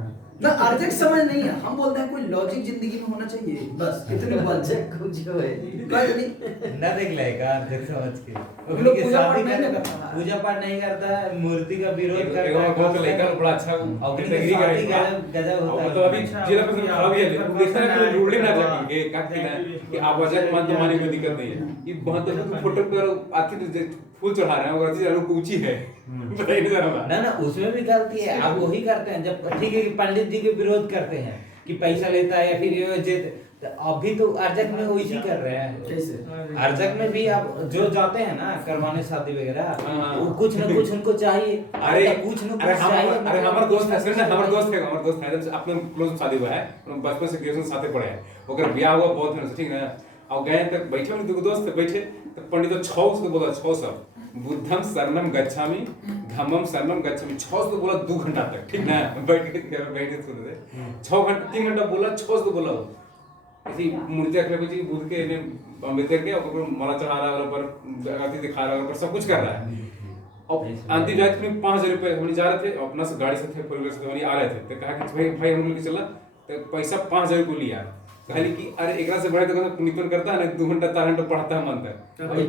ना अर्जक समझ नहीं है हम बोलते हैं कोई लॉजिक जिंदगी में होना चाहिए बस इतने बात है कुछ है कहीं नहीं ना देख लेगा देख समझ के हम लोग पूजा पाठ नहीं करता है। पूजा पाठ नहीं करता है मूर्ति का विरोध एक करता है बहुत लेकर बड़ा अच्छा और डिग्री करेगा गजब होता है मतलब अभी जिला प्रशासन खड़ा भी है देखता है कि रूल ना लगी कि का कि आवाज मान तो माने कोई दिक्कत नहीं है ये बहुत तो फोटो पर आखिर फूल चढ़ा रहे हैं और चीज लोग ऊंची है बताइए नहीं जरा ना ना उसमें भी गलती है आप वही करते हैं जब ठीक है कि पंडित जी के विरोध करते हैं कि पैसा लेता है या फिर ये तो अभी तो अर्जक में वही कर रहे हैं कैसे अर्जक में भी आप जो जाते हैं ना करवाने शादी वगैरह हाँ। वो कुछ न कुछ उनको चाहिए अरे कुछ न अरे कुछ चाहिए अरे हमारा दोस्त है सुन ना हमारा दोस्त है जब अपने क्लोज शादी हुआ है हम बचपन से ग्रेजुएशन साथे पढ़े हैं ओकर ब्याह हुआ बहुत दिन से ठीक है और गए तक बैठे हम दो दोस्त बैठे तो पंडित तो 6 उसको बोला 6 सब बुद्धम शरणम गच्छामि धम्मम शरणम गच्छामि 6 तो बोला 2 घंटा तक ठीक ना बैठ के सुन रहे 6 घंटा 3 घंटा बोला 6 तो बोला ऐसी मूर्ति रख रहे जी बुद्ध के ने अम्बेडकर के और माला चढ़ा रहा है पर आरती दिखा रहा है पर सब कुछ कर रहा है और अंतिम जाते में 5000 रुपए हम जा रहे थे अपना से गाड़ी से थे फोर व्हीलर से हम आ रहे थे तो कहा कि भाई हम लोग चला तो पैसा 5000 को लिया कहली कि अरे एकरा से बड़े तो पुनीतन करता है ना 2 घंटा 4 घंटा पढ़ाता है मंत्र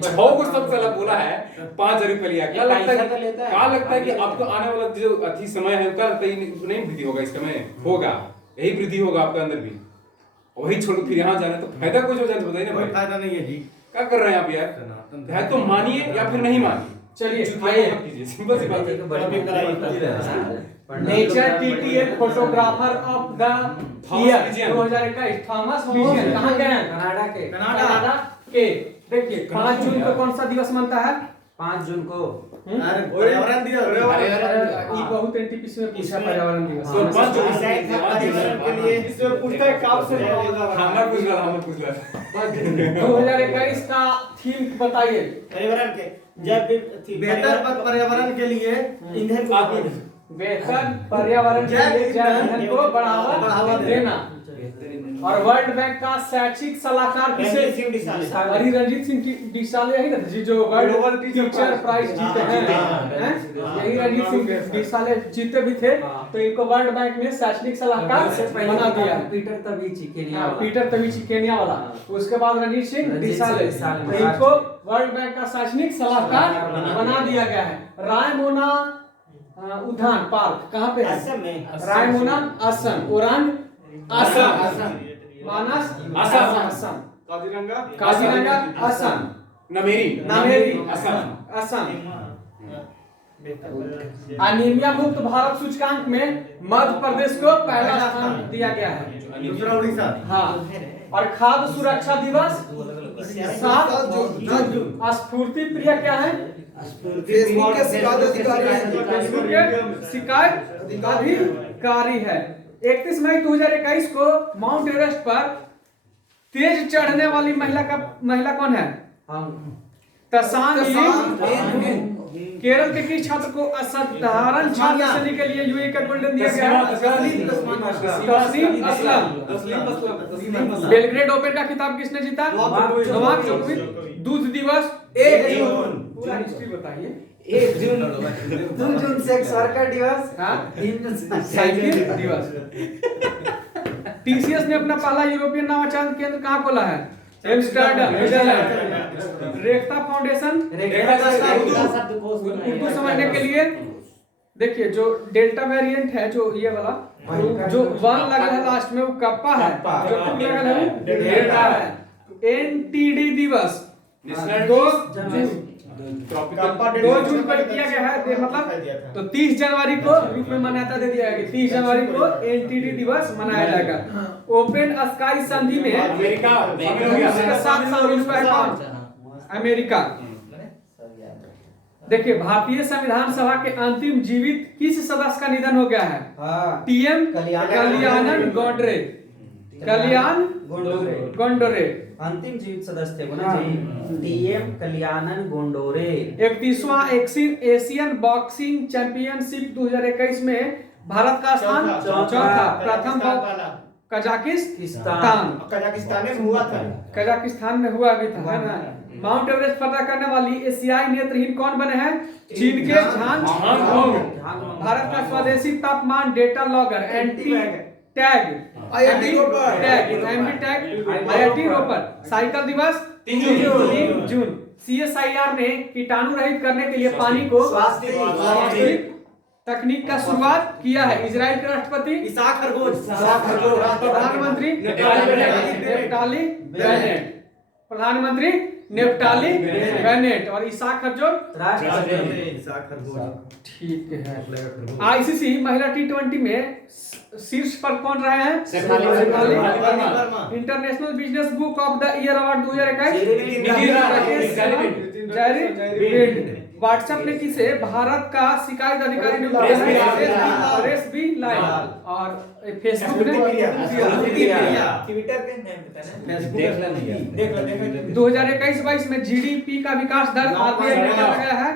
6 को सब साला बोला है 5000 रुपए लिया क्या लगता है क्या लगता है कि आपको आने वाला जो अति समय है उसका नहीं वृद्धि होगा इस समय होगा यही वृद्धि होगा आपके अंदर भी वही छोड़ फिर यहाँ जाना तो फायदा कुछ हो जाए बताइए ना कोई भाई फायदा नहीं है जी क्या कर रहे हैं आप यार है तो मानिए या फिर नहीं मानिए चलिए चुतिया आइए मत कीजिए सिंपल सी बात है nature TTL photographer of the year 2021 Thomas vision कहाँ गए हैं कनाडा के कनाडा के देखिए 5 जून को कौन सा दिवस मनता है 5 जून को अरे पर्यावरण दिवस ये बहुत एनटीपीसी में पूछा पर्यावरण दिवस तो 5 जून पर्यावरण के लिए इसमें पूछता है कब से हमार पूछ रहा 2021 का थीम बताइए पर्यावरण के जब बेहतर पर्यावरण के लिए ईंधन को बेहतर पर्यावरण के लिए जैव ईंधन को बढ़ावा देना और वर्ल्ड बैंक का शैक्षिक सलाहकार किसे? रणजीत सिंह डिसाले। अरे रणजीत सिंह डिसाले यही ना जी जो वर्ल्ड ग्लोबल टीचर प्राइज जीते हैं, हैं? यही रणजीत सिंह डिसाले जीते भी थे, तो इनको वर्ल्ड बैंक में शैक्षणिक सलाहकार बना दिया। पीटर तबीची केनिया वाला। पीटर तबीची केनिया वाला, उसके बाद रणजीत सिंह डिसाले, तो इनको वर्ल्ड बैंक का शैक्षणिक सलाहकार बना दिया गया है। रायमोना उद्यान पार्क कहाँ पे है? असम में। रायमोना असम, ओरांग असम, मानस असम, काजीरंगा असम, नामेरी असम। अनीमिया मुक्त भारत सूचकांक में मध्य प्रदेश को पहला स्थान दिया गया है। दूसरा उड़ीसा। हाँ, और खाद्य सुरक्षा दिवस 7 जून। स्फूर्ति प्रिय क्या है? फेसबुक के शिकायत अधिकारी हैं। फेसबुक के शिकायत अधिकारी है। 31 मई 2021 को माउंट एवरेस्ट पर तेज चढ़ने वाली महिला कौन है? तसांग यिंग। केरल के किस छात्र को असाधारण छात्र श्रेणी के लिए यूएई का गोल्डन दिया गया है? तस्लीम असलम। बेलग्रेड ओपन का खिताब किसने जीता? नोवाक जोकोविच। दूध दिवस 1 जून। पूरा हिस्ट्री बताइए। 1 जून 2 जून सेक्स वर्कर दिवस। हाँ? 3 जून साइकिल दिवस। टीसीएस ने अपना पहला यूरोपियन नवाचार केंद्र कहाँ खोला है? Amsterdam, Netherlands. Rekhta foundation Urdu समझने के लिए देखिए, जो डेल्टा वेरिएंट है, जो ये वाला जो 1 लगा है लास्ट में वो कप्पा है, जो 2 लगा है वो डेल्टा है। एनटीडी दिवस 2 जून पर किया गया है, मतलब तो 30 जनवरी को रूप में मान्यता दे दिया गया। 30 जनवरी को एनटीडी दिवस मनाया जाएगा। ओपन स्काई संधि में अमेरिका के साथ शामिल हुआ है कौन? अमेरिका। देखिए, भारतीय संविधान सभा के अंतिम जीवित किस सदस्य का निधन हो गया है? टीएम कल्याणन गोंडरे। कल्याण गोंडोरे अंतिम जीवित सदस्य थे ना जी। टीएम कल्याणन गोंडोरे। 31वां एशियन बॉक्सिंग चैंपियनशिप 2021 में भारत का स्थान चौथा। प्रथम कजाकिस्तान में हुआ था। कजाकिस्तान में हुआ भी था, है ना? माउंट एवरेस्ट फतह करने वाली एशियाई नेत्रहीन कौन बने हैं? चीन के झांग होंग। भारत का स्वदेशी तापमान data logger anti tag IIT Ropar. Cycle दिवस 3 जून। सीएसआईआर ने कीटाणु रहित करने के लिए पानी को स्वास्थ्य तकनीक का शुरुआत किया है। इजराइल के राष्ट्रपति इसाक हरगोज। प्रधानमंत्री नेफ्ताली बेनेट। प्रधानमंत्री नेफ्ताली बेनेट और इसाक हरगोज राष्ट्रपति। ठीक है। आईसीसी महिला T20 में शीर्ष पर कौन रहे हैं? International business book of the year award 2021 WhatsApp ने किसे भारत का शिकायत अधिकारी नियुक्त किया है? रेसबी लाइन। और फेसबुक ने ट्विटर पे नहीं पता ना। 2021-22 में जीडीपी का विकास दर आरबीआई ने क्या लगाया है?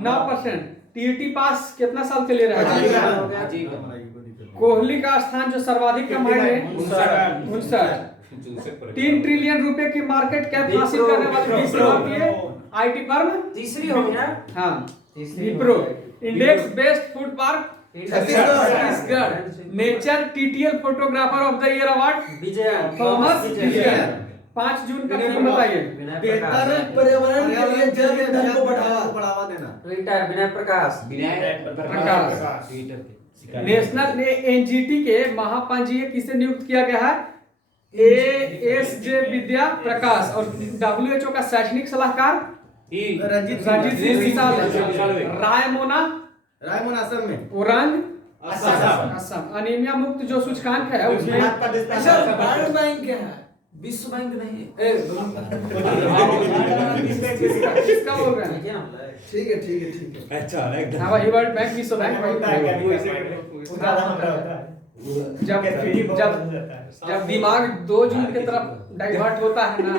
9.5%। टीईटी पास कितना साल के ले रहा है? कोहली का स्थान जो सर्वाधिक कमाई में 3 ट्रिलियन रुपए की मार्केट कैप हासिल करने वाली तीसरी भारतीय आईटी फर्म तीसरी हो गया। हाँ, Wipro. Index based food park Chhattisgarh. Nature TTL photographer of the year award Vijay Thomas Vijay. 5 जून का थीम बताइए। बेहतर पर्यावरण के लिए जल ईंधन को बढ़ावा देना। रिटायर विनय प्रकाश। नेशनल एनजीटी के महापंजीयक किसे नियुक्त किया गया है? एएसजे विद्या प्रकाश। और डब्ल्यूएचओ का शैक्षणिक सलाहकार रंजीत सिंह विशाल। रायमोना असम में। ओरंग असम। अनीमिया मुक्त जो सूचकांक है उसमें अच्छा, वर्ल्ड बैंक क्या है? विश्व बैंक नहीं। किसका बोल रहे हैं? ठीक है। अच्छा हाँ भाई, वर्ल्ड बैंक विश्व बैंक जब दिमाग 2 जून की तरफ डाइवर्ट होता है ना,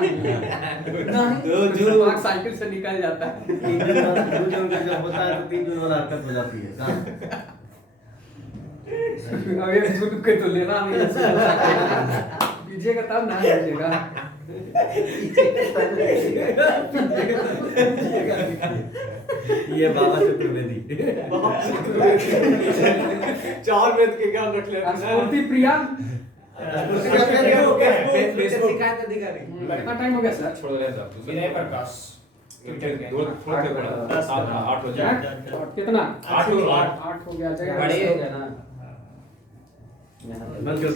दिमाग साइकिल से निकल जाता है। 2 जून का जब होता है तो 3 जून वाला हरकत हो जाती है। अबे झूठ के तो लेना नहीं पीछेगा तब ना लीजिएगा ये बाबा चतुर्वेदी। 4 वेद के ज्ञान रख लेते हैं स्फूर्ति प्रिया फेसबुक शिकायत अधिकारी कितना टाइम हो गया सर छोड़ रहे थे विनय प्रकाश थोड़ा क्या 8 हो जाए कितना 8 8 हो गया जगह बड़े हो गया ना बंद कर